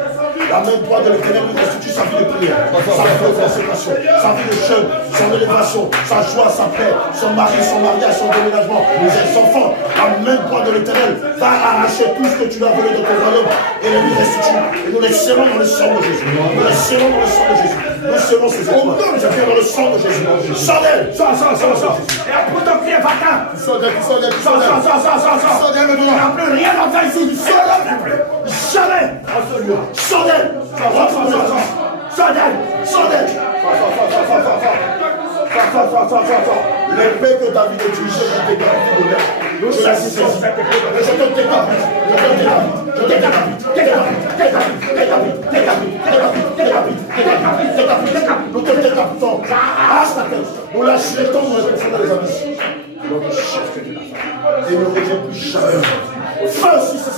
La main droite de l'Éternel nous restitue sa vie de prière, sa vie de consécration, sa vie de jeûne, son élévation, sa joie, sa paix, son mari, son mariage, son déménagement, ses enfants. La main droite de l'Éternel va arracher tout ce que tu as volé de ton royaume et le lui restitue. Et nous les serrons dans le sang de Jésus. Nous les serrons dans le sang de Jésus. Nous serrons ces étoiles. Je viens dans le sang de Jésus. Sors d'elle. Sors. Et après ton pied, va-t'en. Sors d'elle. Il n'y a plus rien à faire ici. Jamais. Sors d'elle. L'épée que David utilisait pour décapiter Goliath, je la saisis. Je te décapite. Nous te décapitons. Arrache ta tête. Nous la jetons dans les profondeurs des abysses. Notre chef que tu l'as fait. Et ne reviens plus jamais. Fais aussi, ça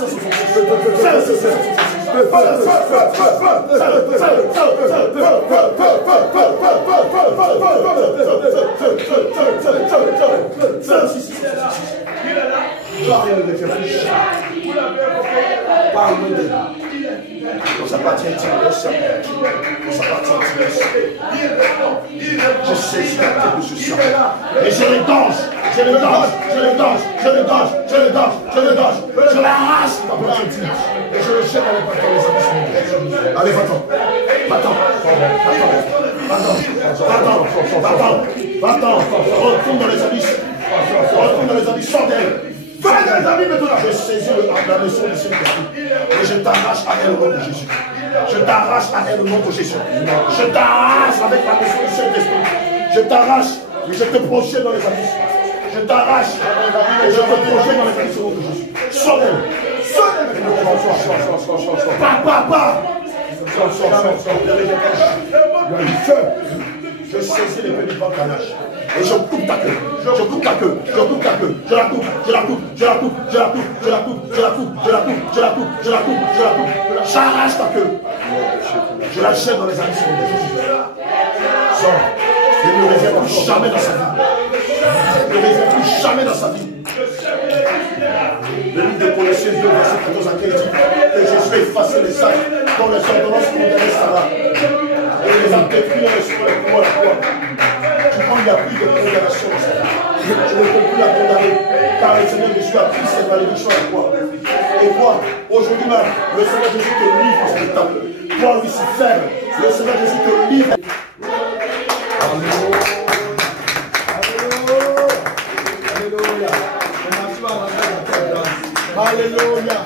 appartient je saisis la tête de ce sang. Et je le danse. Je l'arrache dans mon intime. Et je le jette dans les abysses. Allez, va-t'en. Retourne dans les abysses. Sors d'elle. Je saisis la leçon du Saint-Esprit. Et je t'arrache à elle au nom de Jésus. Je t'arrache avec la leçon du Saint-Esprit. Je t'arrache et je te projette dans les abysses. Je t'arrache et je te projette dans les abysses au nom de Jésus. Sors d'elle. Je saisis l'épée du grand canache. Et je coupe ta queue. Je j'arrache ta queue. Je la jette dans les abysses. Sors. Et ne reviens plus jamais dans sa vie. Ne reviens plus jamais dans sa vie. Le livre de Colossiens 2, verset 14 à 15 dit que Jésus a effacé les sacs dont les ordonnances condamnaient Sarah. Et les a détruits dans l'esprit de la croix. Du coup, il n'y a plus de condamnation dans sa vie. Je ne peux plus la condamner, car le Seigneur Jésus a pris cette malédiction à la croix. Et toi, aujourd'hui même, le Seigneur Jésus te livre en spectacle. Toi, Lucifer, le Seigneur Jésus te livre. Alléluia. Alléluia.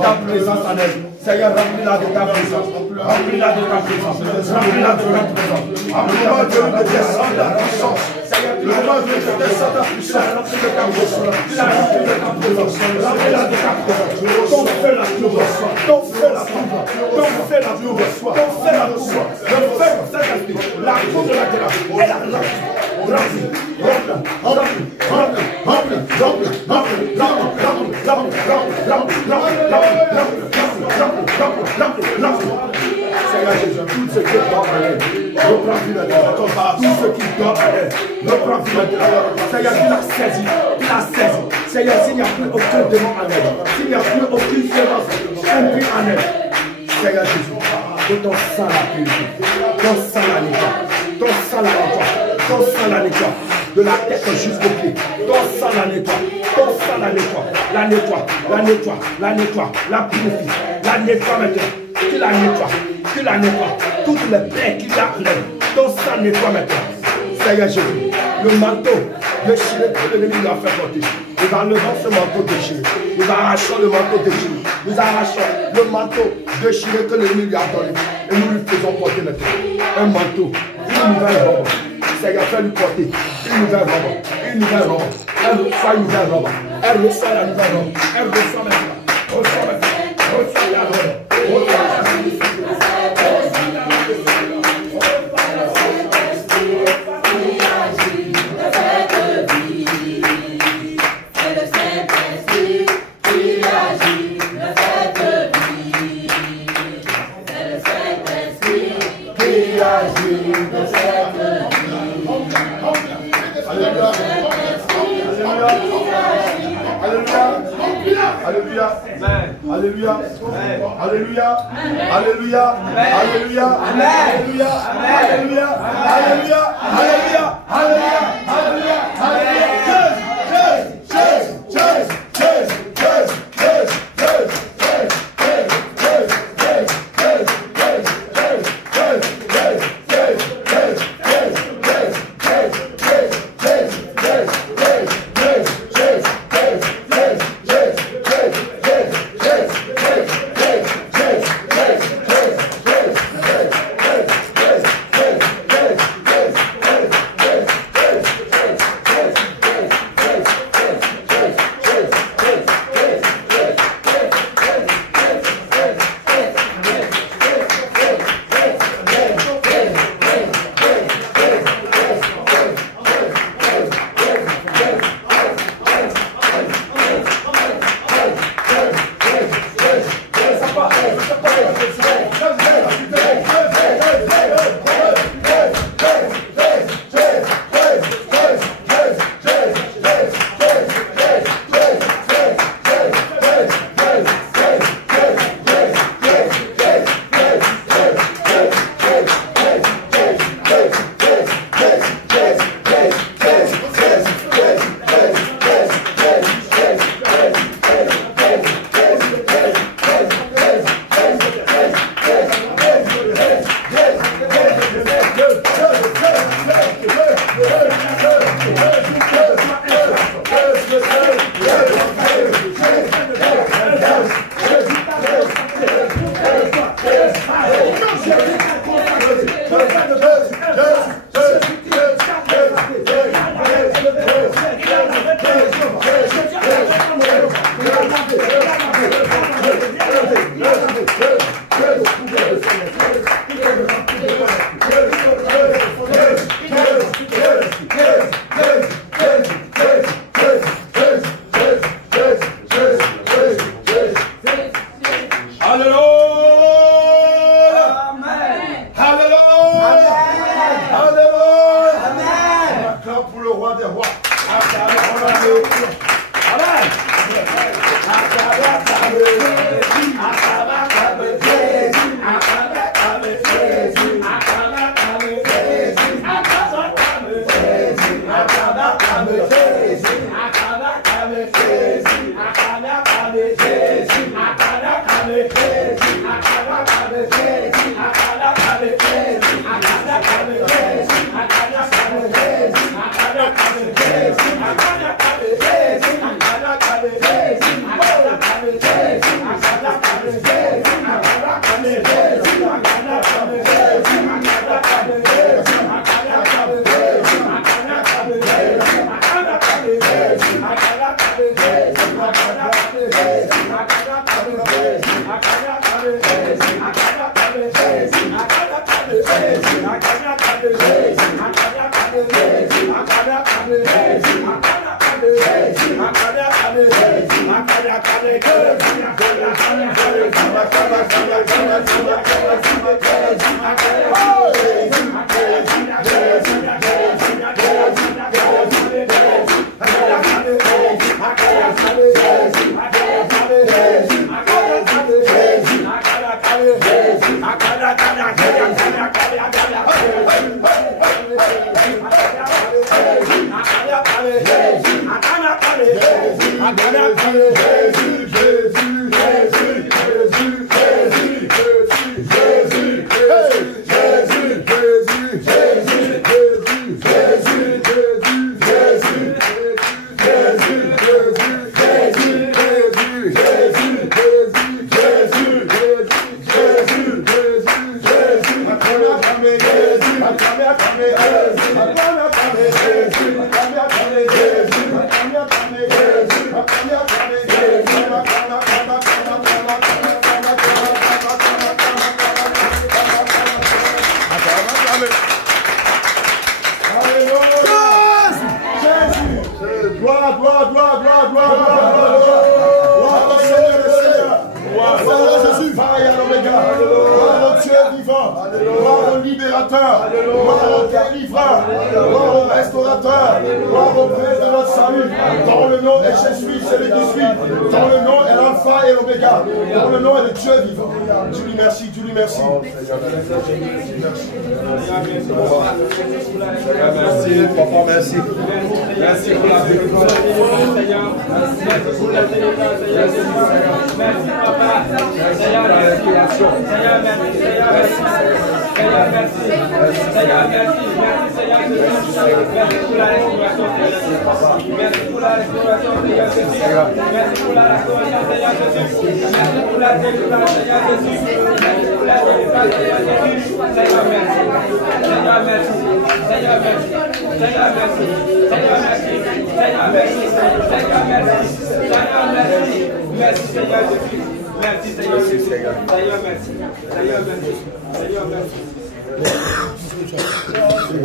Ta présence en elle. Seigneur, remplis-la de ta présence. Remplis-la de ta présence. Remplis-la de ta présence. Remplis-la de ta descendre la puissance. Seigneur, tu as rempli de descendre la puissance. Remplis de ta présence. Tu l'as rempli de ta présence. Remplis-la de ta présence. Ton feu la couvre. Ton feu la couvre. Ton feu la couvre. Ton feu la couvre. Le feu de Saint-Esprit. La couvre de la terre. Et la remplis. Seigneur Jésus, tout ce qui dort en elle, reprends vie maintenant. Tout ce qui dort en elle, reprends vie maintenant. Seigneur, tu l'as saisi, tu l'as saisi. Seigneur, s'il n'y a plus aucun démon en elle, s'il n'y a plus aucune violence impie en elle, Seigneur Jésus, que ton sang la purifie, ton sang la nettoie, ton sang la nettoie, ton sang la nettoie, de la tête jusqu'au pied, ton sang la nettoie, ton sang la nettoie, la nettoie, la nettoie, la nettoie, la purifie, la nettoie maintenant. Tu la nettoies, tu la nettoies. Toutes les plaies qu'il y a en elle, ton sang nettoie maintenant. Seigneur Jésus, le manteau déchiré que l'ennemi lui a fait porter. Nous enlevons ce manteau déchiré. Nous arrachons le manteau déchiré. Nous arrachons le manteau déchiré que l'ennemi lui a donné. Et nous lui faisons porter maintenant un manteau, une nouvelle robe. Seigneur, fais lui porter une nouvelle robe. Une nouvelle robe. Elle reçoit une nouvelle robe. Elle reçoit la nouvelle robe. Elle reçoit maintenant. Reçoit maintenant. Reçoit la robe. Alléluia. Alléluia. Alléluia. Alléluia. Alléluia. Alléluia. Alléluia. Alléluia. Alléluia. Alléluia.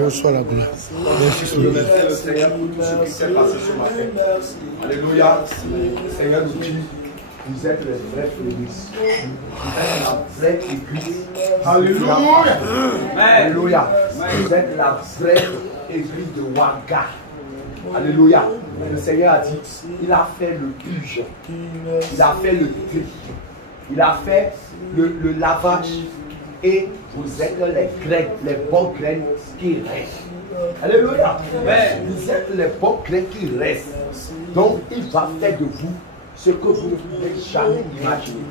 Reçois la gloire. Merci Seigneur pour ce qui s'est passé ce matin. Alléluia. Seigneur nous dit, vous êtes les vrais féministes. Vous êtes la vraie église. Alléluia. Alléluia. Vous êtes la vraie église de Ouaga. Alléluia. Le Seigneur a dit, il a fait le purge. Il a fait le tri. Il a fait le lavage. Et vous êtes les graines, les bonnes graines qui restent. Alléluia. Vous êtes les bonnes graines qui restent. Donc il va faire de vous ce que vous ne pouvez jamais imaginer.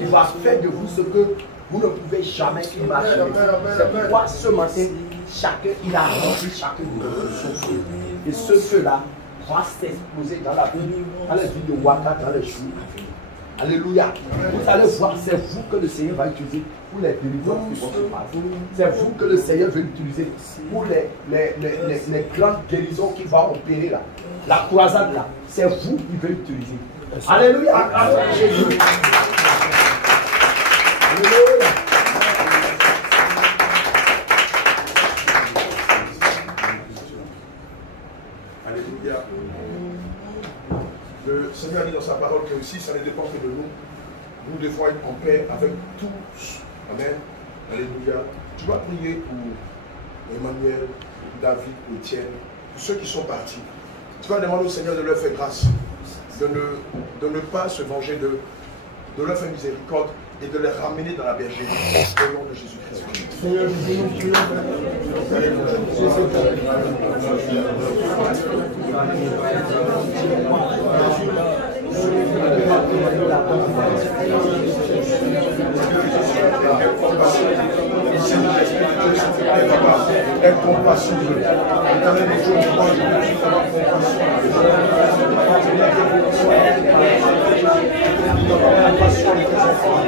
Il va faire de vous ce que vous ne pouvez jamais imaginer. C'est pourquoi ce matin, chacun, il a rempli chacun de son feu. Et ce feu-là va s'exploser dans la vie de Ouaga dans les jours à venir. Alléluia. Vous allez voir, c'est vous que le Seigneur va utiliser pour les délivrances qui vont se passer. C'est vous que le Seigneur veut utiliser pour les grandes guérisons qui vont opérer là. La croisade là, c'est vous qui veut utiliser. Alléluia. Jésus. Alléluia. Alléluia. Le Seigneur dit dans sa parole que si ça ne dépend que de nous, nous devons être en paix avec tous. Amen. Alléluia. Tu vas prier pour Emmanuel, David, Étienne, pour ceux qui sont partis. Tu vas demander au Seigneur de leur faire grâce, de ne pas se venger, de leur faire miséricorde et de les ramener dans la bergerie au nom de Jésus-Christ. Seigneur, aie compassion de Dieu. Éternel des Dieu, moi je veux juste avoir compassion. Compassion de tes enfants.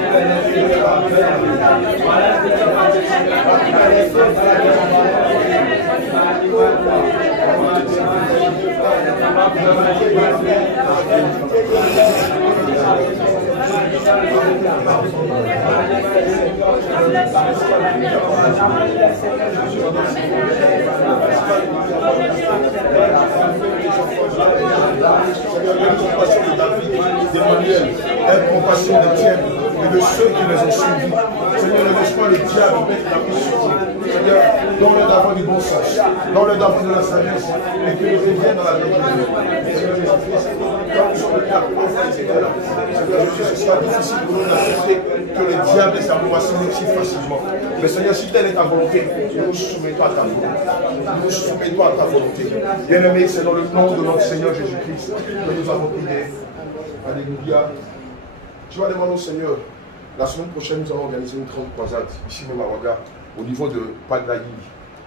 compassion de David, d'Emmanuel, aie compassion d'Étienne et de ceux qui les ont suivis. Seigneur, ne laisse pas le diable mettre la main sur eux. Seigneur, donne-leur d'avoir du bon sens, donne-leur d'avoir de la sagesse et qu'ils reviennent dans la vérité. Seigneur Jésus-Christ, quand nous sommes là pour Seigneur Jésus, ce sera difficile pour nous d'accepter que le diable ait sa voici si facilement. Mais Seigneur, si telle est ta volonté, nous nous soumettons à ta volonté. Nous nous soumettons à ta volonté. Bien-aimés, c'est dans le nom de notre Seigneur Jésus-Christ que nous avons prié. Alléluia. Tu vas demander au Seigneur, la semaine prochaine, nous allons organiser une grande croisade ici même à Ouaga, au niveau de Paglaï.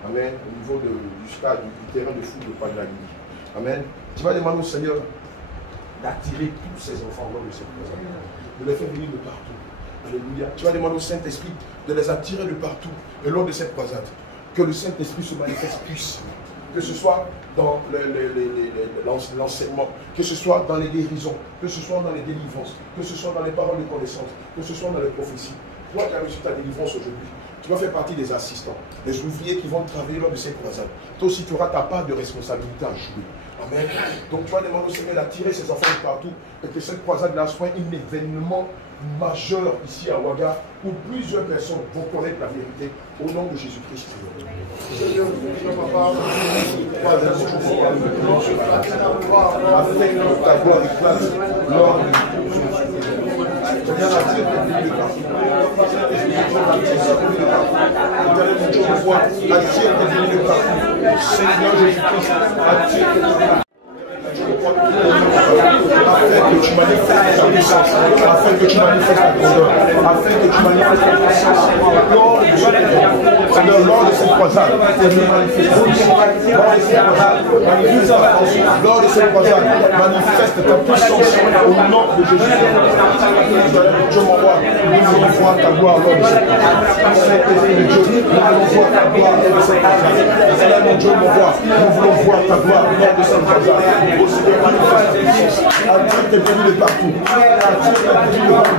Amen. Au niveau du stade, du terrain de foot de Paglaï. Amen. Tu vas demander au Seigneur d'attirer tous ces enfants lors de cette croisade, de les faire venir de partout. Alléluia. Tu vas demander au Saint-Esprit de les attirer de partout et lors de cette croisade, que le Saint-Esprit se manifeste plus. Que ce soit dans l'enseignement, que ce soit dans les guérisons, que ce soit dans les délivrances, que ce soit dans les paroles de connaissance, que ce soit dans les prophéties. Toi qui as reçu ta délivrance aujourd'hui, tu vas faire partie des assistants, des ouvriers qui vont travailler lors de cette croisade. Toi aussi, tu auras ta part de responsabilité à jouer. Amen. Donc tu vas demander au Seigneur d'attirer ces enfants de partout et que cette croisade-là soit un événement majeur ici à Ouaga où plusieurs personnes vont connaître la vérité au nom de Jésus-Christ. Seigneur, papa, afin que ta gloire éclate lors de Seigneur, attire tes bénis de partout. Attire tes bénis de partout. Seigneur Jésus-Christ, attire tes bénis de partout. Afin que tu manifestes ta puissance, afin que tu manifestes ta grandeur, afin que tu manifestes ta puissance lors de cette croisade, lors de cette croisade, manifeste ta puissance au nom de Jésus. Dieu m'envoie, nous voulons voir ta gloire lors de cette croisade. Saint-Esprit de Dieu, nous voulons voir ta gloire lors de cette croisade. Seigneur mon Dieu m'envoie, nous voulons voir ta gloire lors de cette croisade. Attire tes bénis de partout. Attire tes bénis de partout.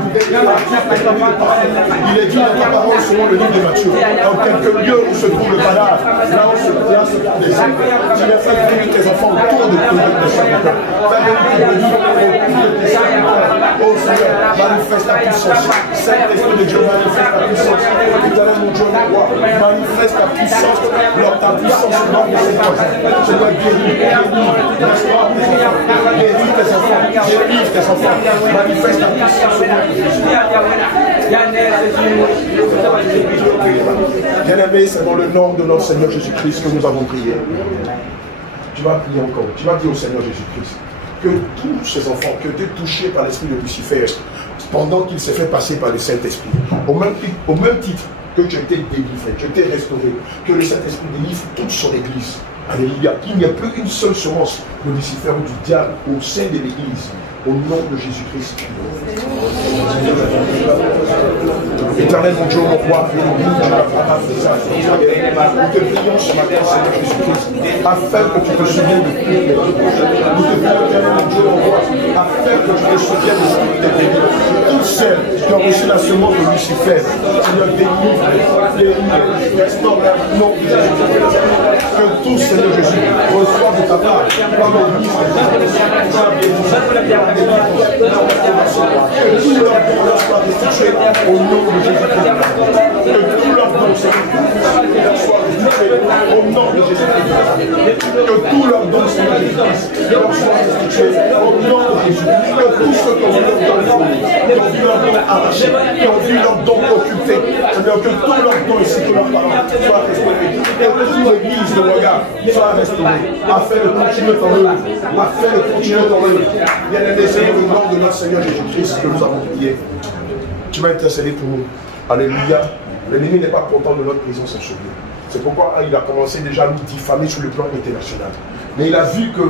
Il est dit dans ta parole selon le livre de Matthieu, dans quelques lieux où se trouve le panache, là où se trouve des hommes, tu vas faire venir tes enfants autour de tes serviteurs. Fais venir tes bénis autour de tes serviteurs. Oh Seigneur, manifeste ta puissance. Saint-Esprit de Dieu, manifeste ta puissance. Éternel mon Dieu, mon roi, manifeste ta puissance. Lors ta puissance lors de cette croisade. Je dois guérir, restaure tes enfants. Guéris tes enfants, guéris tes enfants, manifeste ta puissance. Bien-aimé, c'est dans le nom de notre Seigneur Jésus-Christ que nous avons prié. Tu vas prier encore, tu vas dire au Seigneur Jésus-Christ que tous ces enfants qui ont été touchés par l'esprit de Lucifer pendant qu'il s'est fait passer par le Saint-Esprit, au même titre que tu as été délivré, tu as été restauré, que le Saint-Esprit délivre toute son Église. Alléluia. Qu'il n'y ait plus une seule semence de Lucifer ou du diable au sein de l'Église. Au nom de Jésus-Christ. Éternel mon Dieu, mon roi, nous te prions ce matin, Seigneur Jésus-Christ, afin que tu te souviennes de tout. Nous te prions, éternel mon Dieu, mon roi, afin que tu te souviennes de tout tes bénis. Tous ceux qui ont reçu la semence de Lucifer, Seigneur, délivre, restaure leur nom de Jésus-Christ. Que tous, Seigneur Jésus, reçoivent de ta part, comme au livre que tout leur don leur soit restitué au nom de Jésus-Christ. Que tout leur don leur soit restitué au nom de Jésus-Christ. Que tout leur don, Seigneur Jésus-Christ, leur soit restitué au nom de Jésus-Christ. Que tous ceux qui ont vu leur don volé, qui ont vu leur don arraché, qui ont vu leur don occupé, Seigneur, que tout leur don ici, que leurs parents soient restaurés. Que toute l'église de regard soit restaurée, afin de continuer ton œuvre, afin de continuer ton œuvre. Bien-aimé, c'est le nom de notre Seigneur Jésus-Christ que nous avons prié. Tu vas intercéder pour nous. Alléluia. L'ennemi n'est pas content de notre présence en ce lieu. C'est pourquoi il a commencé déjà à nous diffamer sur le plan international. Mais il a vu que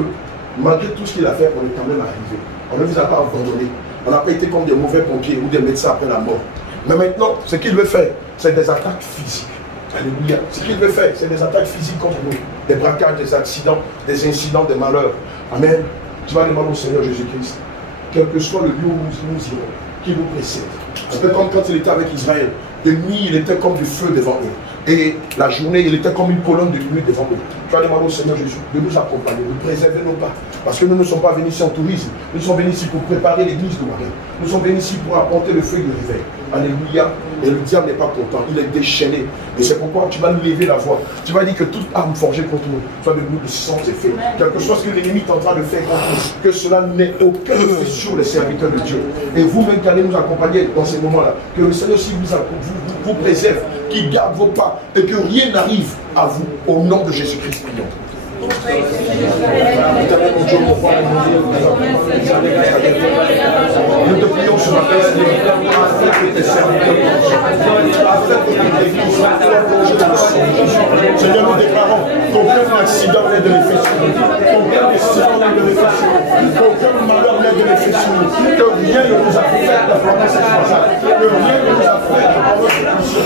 malgré tout ce qu'il a fait, on est quand même arrivé. On ne vous a pas abandonné. On n'a pas été comme des mauvais pompiers ou des médecins après la mort. Mais maintenant, ce qu'il veut faire, c'est des attaques physiques. Alléluia. Ce qu'il veut faire, c'est des attaques physiques contre nous. Des braquages, des accidents, des incidents, des malheurs. Amen. Tu vas demander au Seigneur Jésus-Christ, quel que soit le lieu où nous irons, qui vous précède. C'était comme quand il était avec Israël. De nuit, il était comme du feu devant eux. Et la journée, il était comme une colonne de nuit devant eux. Tu vas demander au Seigneur Jésus de nous accompagner, de préserver nos pas. Parce que nous ne sommes pas venus ici en tourisme. Nous sommes venus ici pour préparer l'église de Marie. Nous sommes venus ici pour apporter le feu du réveil. Alléluia. Et le diable n'est pas content. Il est déchaîné. Et c'est pourquoi tu vas lever la voix. Tu vas dire que toute arme forgée contre nous, soit de nous de sang et fait. Quelque chose que l'ennemi est en train de faire contre nous, que cela n'ait aucun effet sur les serviteurs de Dieu. Et vous-même qui allez nous accompagner dans ces moments-là, que le Seigneur aussi vous préserve, qu'il garde vos pas et que rien n'arrive à vous. Au nom de Jésus-Christ, prions. Nous te prions ce matin, Seigneur, afin que tes serviteurs, afin que tes églises soient plongées dans le sang de Jésus. Seigneur, nous déclarons qu'aucun accident n'est de l'effet sur nous, qu'aucun accident n'est de l'effet sur nous, qu'aucun malheur n'est de l'effet sur nous, que rien ne nous affecte pendant cette croisade, que rien ne nous affecte pendant cette mission.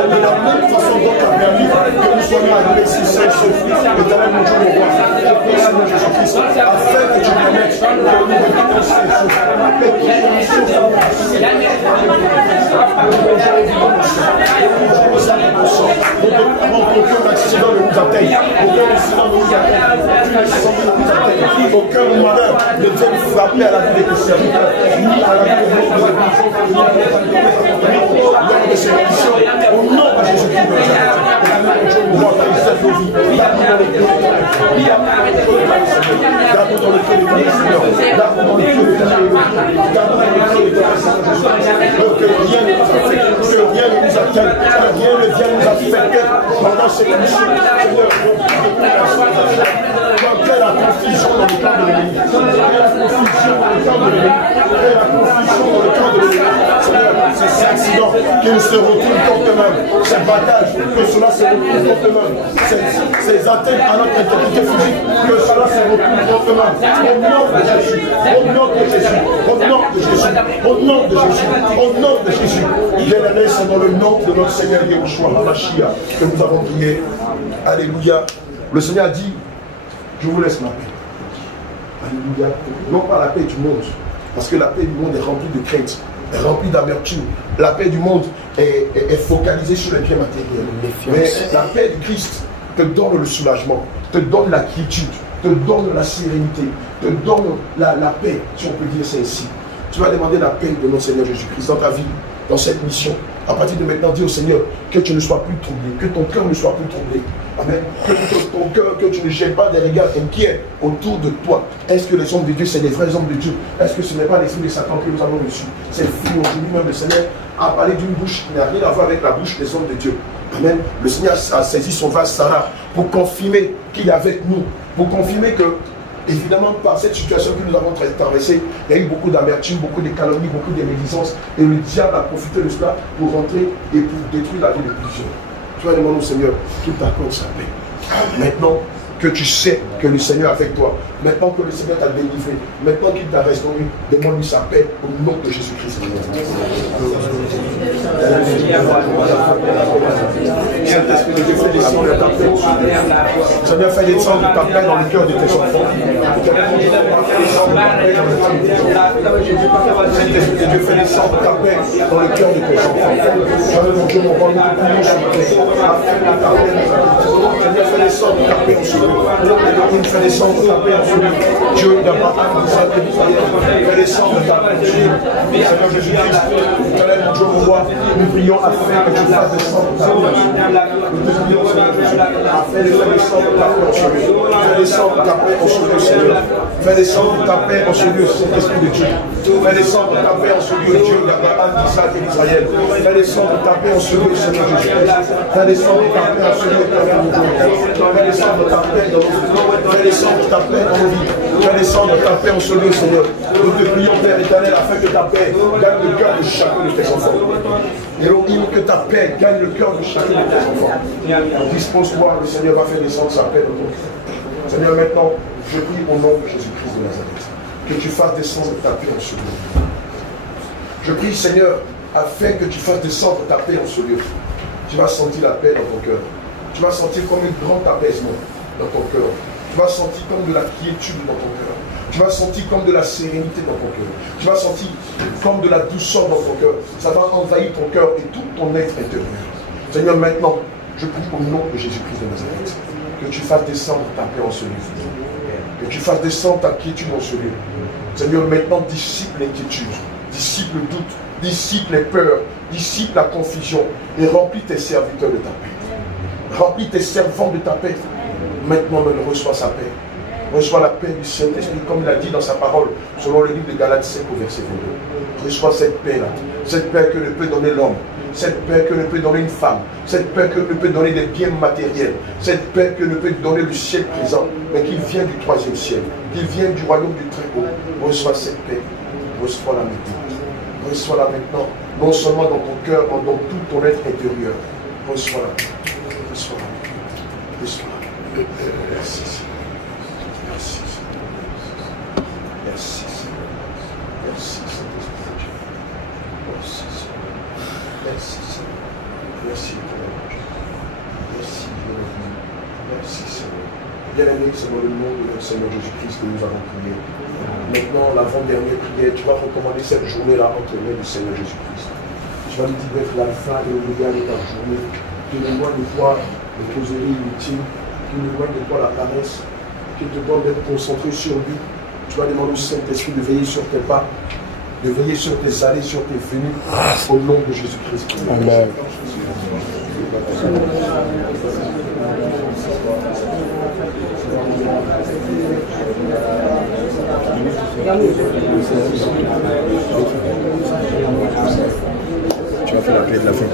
De la même façon dont tu as permis que nous soyons arrivés ici sains et saufs, mon Dieu, mon roi, je prie, Seigneur Jésus-Christ, afin que tu permettes que nous reviennons sains et saufs, et que nous soyons nous déclarons qu'aucun accident ne nous atteigne, aucun accident ne nous atteigne, aucune accident ne nous atteigne, aucun malheur ne vienne frapper à la vie de tes serviteurs, ni à la vie de nos églises, lors de ces missions, au nom de Jésus-Christ, mon Dieu, mon roi, préserve nos vies, garde-nous dans le cœur de Seigneur, garde-nous dans le cœur de Seigneur, garde-nous dans le cœur de Seigneur, que rien ne nous affecte, que rien ne nous atteigne, que rien ne vienne nous affecter pendant cette mission, Seigneur, quelle la confusion dans le camp de l'ennemi, quelle la confusion dans le camp de l'ennemi, quelle la confusion dans le camp de l'ennemi, Seigneur, ces accidents qu'ils se retrouvent contre eux-mêmes, ces batailles, que cela se retrouve contre eux-mêmes, ces atteintes à notre intégrité physique, que cela se retrouve contre eux-mêmes, au nom de Jésus, au nom de Jésus, au nom de Jésus, au nom de Jésus, au nom de Jésus, bien-aimés, c'est dans le nom de notre Seigneur Yeshua HaMashiach que nous avons prié. Alléluia. Le Seigneur a dit, je vous laisse ma paix. Alléluia. Non pas la paix du monde, parce que la paix du monde est remplie de crainte, est remplie d'amertume. La paix du monde est focalisée sur les biens matériels. Mais la paix du Christ te donne le soulagement, te donne la quiétude, te donne la sérénité, te donne la paix, si on peut dire ça ainsi. Tu vas demander la paix de notre Seigneur Jésus-Christ dans ta vie, dans cette mission. À partir de maintenant, dis au Seigneur que tu ne sois plus troublé, que ton cœur ne soit plus troublé. Amen. Que ton cœur, que tu ne jettes pas des regards inquiets autour de toi. Est-ce que les hommes de Dieu, c'est les vrais hommes de Dieu? Est-ce que ce n'est pas l'esprit de Satan que nous avons reçu? C'est le fou aujourd'hui même le Seigneur a parlé d'une bouche qui n'a rien à voir avec la bouche des hommes de Dieu. Amen. Le Seigneur a saisi son vase Sarah pour confirmer qu'il est avec nous, pour confirmer que, évidemment, par cette situation que nous avons traversée, il y a eu beaucoup d'amertume, beaucoup de calomnies, beaucoup de médisances, et le diable a profité de cela pour rentrer et pour détruire la vie de plusieurs. Tu vas demander au Seigneur qu'il t'accorde sa paix. Maintenant que tu sais que le Seigneur est avec toi, maintenant que le Seigneur t'a délivré, maintenant qu'il t'a restauré, demande-lui sa paix au nom de Jésus-Christ. Saint-Esprit de Dieu, fais descendre ta paix. Seigneur, fais descendre ta paix dans le cœur de tes enfants. Saint-Esprit de Dieu, fais descendre ta paix dans le cœur de tes enfants. Seigneur, mon Dieu, mon roi, nous te prions sur ta paix. Seigneur, fais descendre ta paix en celui. Fais descendre ta paix en celui. Dieu d'Abraham, d'Isaac et d'Israël. Fais descendre ta paix en celui. Seigneur Jésus-Christ, éternel, mon Dieu, mon roi, nous prions afin que tu fasses descendre ta paix en celui. Nous te prions, Seigneur Jésus, afin de faire descendre ta paix en celui. Fais descendre ta paix en celui, Seigneur. Fais descendre ta paix en celui, Saint-Esprit de Dieu. Fais descendre ta paix en celui, Dieu d'Abraham, d'Isaac et d'Israël. Fais descendre ta paix en celui, Seigneur Jésus-Christ. Fais descendre ta paix en celui, éternel, mon Dieu. Fais descendre ta paix dans nos vies. Fais descendre ta paix dans nos vies. Fais descendre ta paix en celui, Seigneur. Nous te prions, Père éternel, afin que ta paix gagne le cœur de chacun de tes enfants. Elohim, que ta paix gagne le cœur de chacun de tes enfants. Dispose-toi, le Seigneur va faire descendre sa paix dans ton cœur. Seigneur, maintenant, je prie au nom de Jésus-Christ de Nazareth, que tu fasses descendre ta paix en ce lieu. Je prie, Seigneur, afin que tu fasses descendre ta paix en ce lieu. Tu vas sentir la paix dans ton cœur. Tu vas sentir comme un grand apaisement dans ton cœur. Tu vas sentir comme de la quiétude dans ton cœur. Tu vas sentir comme de la sérénité dans ton cœur. Tu vas sentir comme de la douceur dans ton cœur. Ça va envahir ton cœur et tout ton être intérieur. Seigneur, maintenant, je prie au nom de Jésus-Christ de Nazareth que tu fasses descendre ta paix en ce lieu. Que tu fasses descendre ta quiétude en ce lieu. Seigneur, maintenant, dissipe l'inquiétude, dissipe le doute, dissipe les peurs, dissipe la confusion et remplis tes serviteurs de ta paix. Remplis tes servants de ta paix. Maintenant, reçois sa paix. Reçois la paix du Saint-Esprit, comme il a dit dans sa parole, selon le livre de Galates 5 au verset 22. Reçois cette paix-là, cette paix que ne peut donner l'homme, cette paix que ne peut donner une femme, cette paix que ne peut donner des biens matériels, cette paix que ne peut donner le ciel présent, mais qui vient du troisième ciel, qui vient du royaume du Très-Haut. Reçois cette paix, reçois-la maintenant. Reçois-la maintenant, non seulement dans ton cœur, mais dans tout ton être intérieur. Reçois-la, reçois-la, reçois-la. Merci. Merci. Merci. Merci. Merci. Merci. Merci. Merci. Merci, Seigneur. Bien-aimé, c'est dans le nom de notre Seigneur Jésus-Christ que nous avons prié. Maintenant, l'avant-dernière prière, tu vas recommander cette journée-là entre les mains du Seigneur Jésus-Christ. Tu vas lui dire d'être l'alpha et l'oméga de ta journée. Qui éloigne de toi les causeries inutiles, qui éloigne de toi la paresse, qui te demande d'être concentré sur lui. Tu vas demander au Saint-Esprit de veiller sur tes pas, de veiller sur tes allées, sur tes venues, au nom de Jésus-Christ. Amen. Tu vas faire la clé de la fin.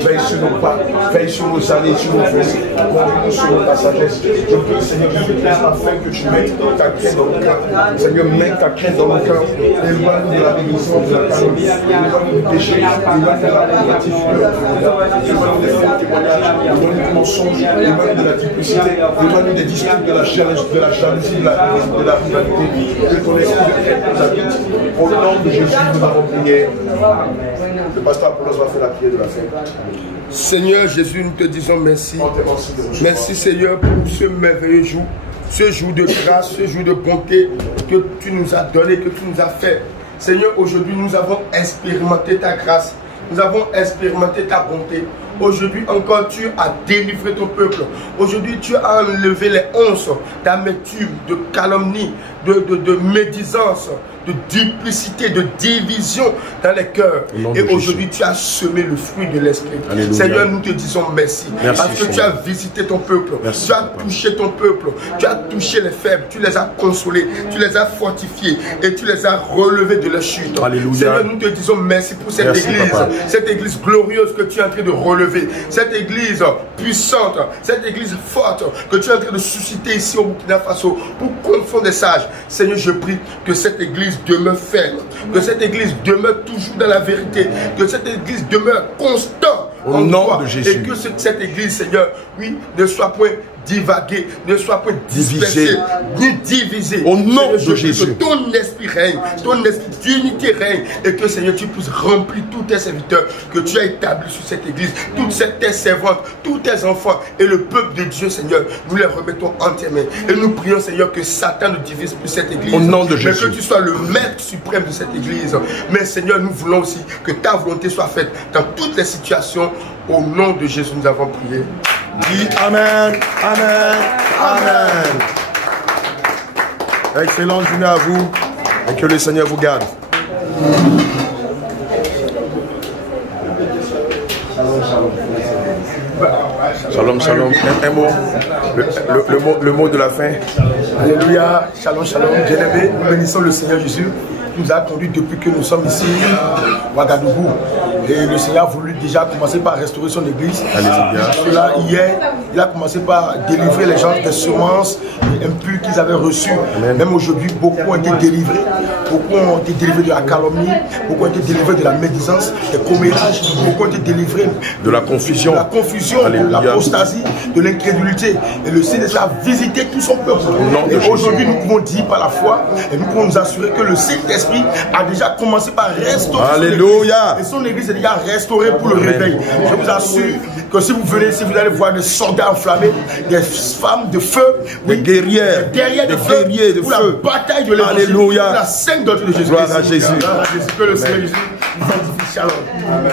Veille sur nos pas, veille sur nos allées, sur nos venues, sur nos passagers. Je prie, Seigneur, afin que tu mettes ta crainte dans le cœur. Seigneur, mets ta crainte dans le cœur. Éloigne de la bénédiction, de la calomnie, éloigne du péché, éloigne de la négative, éloigne des faux témoignages, éloigne du mensonge, éloigne de la duplicité, éloigne des disputes, de la jalousie, de la rivalité. Que ton esprit de crainte nous habite. Au nom de Jésus, nous avons prié. Le pasteur Apollos va faire la prière de la fin. Seigneur Jésus, nous te disons merci. Merci Seigneur pour ce merveilleux jour, ce jour de grâce, ce jour de bonté que tu nous as donné, que tu nous as fait. Seigneur, aujourd'hui nous avons expérimenté ta grâce, nous avons expérimenté ta bonté. Aujourd'hui encore, tu as délivré ton peuple. Aujourd'hui, tu as enlevé les onces d'amertume, de calomnie, de médisance, de duplicité, de division dans les cœurs. Et aujourd'hui, tu as semé le fruit de l'esprit. Seigneur, nous te disons merci. Parce que tu as visité ton peuple. Tu as touché ton peuple. Tu as touché les faibles. Tu les as consolés. Tu les as fortifiés. Et tu les as relevés de leur chute. Seigneur, nous te disons merci pour cette église. Papa. Cette église glorieuse que tu es en train de relever. Cette église puissante. Cette église forte que tu es en train de susciter ici au Burkina Faso pour confondre des sages. Seigneur, je prie que cette église demeure ferme, que cette église demeure toujours dans la vérité, que cette église demeure constante au nom de Jésus. Et que cette église, Seigneur, oui, ne soit point divaguée, ne soit point dispersée, ni divisée. Au nom de Jésus. Que ton esprit règne, ton esprit d'unité règne, et que, Seigneur, tu puisses remplir tous tes serviteurs que tu as établis sur cette église, toutes tes servantes, tous tes enfants et le peuple de Dieu, Seigneur, nous les remettons en tes mains. Et nous prions, Seigneur, que Satan ne divise plus cette église. Au nom de Jésus. Mais que tu sois le maître suprême de cette église. Mais, Seigneur, nous voulons aussi que ta volonté soit faite dans toutes les situations. Au nom de Jésus, nous avons prié. Dis Amen, Amen, Amen. Excellente journée à vous et que le Seigneur vous garde. Shalom, shalom. Un mot, le mot de la fin. Alléluia, shalom, shalom. Bien-aimés, nous bénissons le Seigneur Jésus qui nous a conduits depuis que nous sommes ici à Ouagadougou. Et le Seigneur a voulu déjà commencer par restaurer son église. Cela, hier, il a commencé par délivrer les gens des semences impures qu'ils avaient reçues. Même aujourd'hui, beaucoup ont été délivrés. Beaucoup ont été délivrés de la calomnie. Beaucoup ont été délivrés de la médisance, des commérages. Beaucoup ont été délivrés de la confusion, de l'apostasie, de l'incrédulité. Et le Seigneur a visité tout son peuple. Et aujourd'hui, nous pouvons dire par la foi, et nous pouvons nous assurer que le Saint-Esprit a déjà commencé par restaurer. Alléluia. Et son église est déjà restaurée pour le réveil. Je vous assure que si vous venez, si vous allez voir des soldats enflammés, des femmes de feu, des guerrières, de feu, pour la bataille de l'évangile, pour la sainte doctrine de Jésus. Gloire à Jésus. Que le Seigneur Jésus vous fortifie. Shalom. Amen.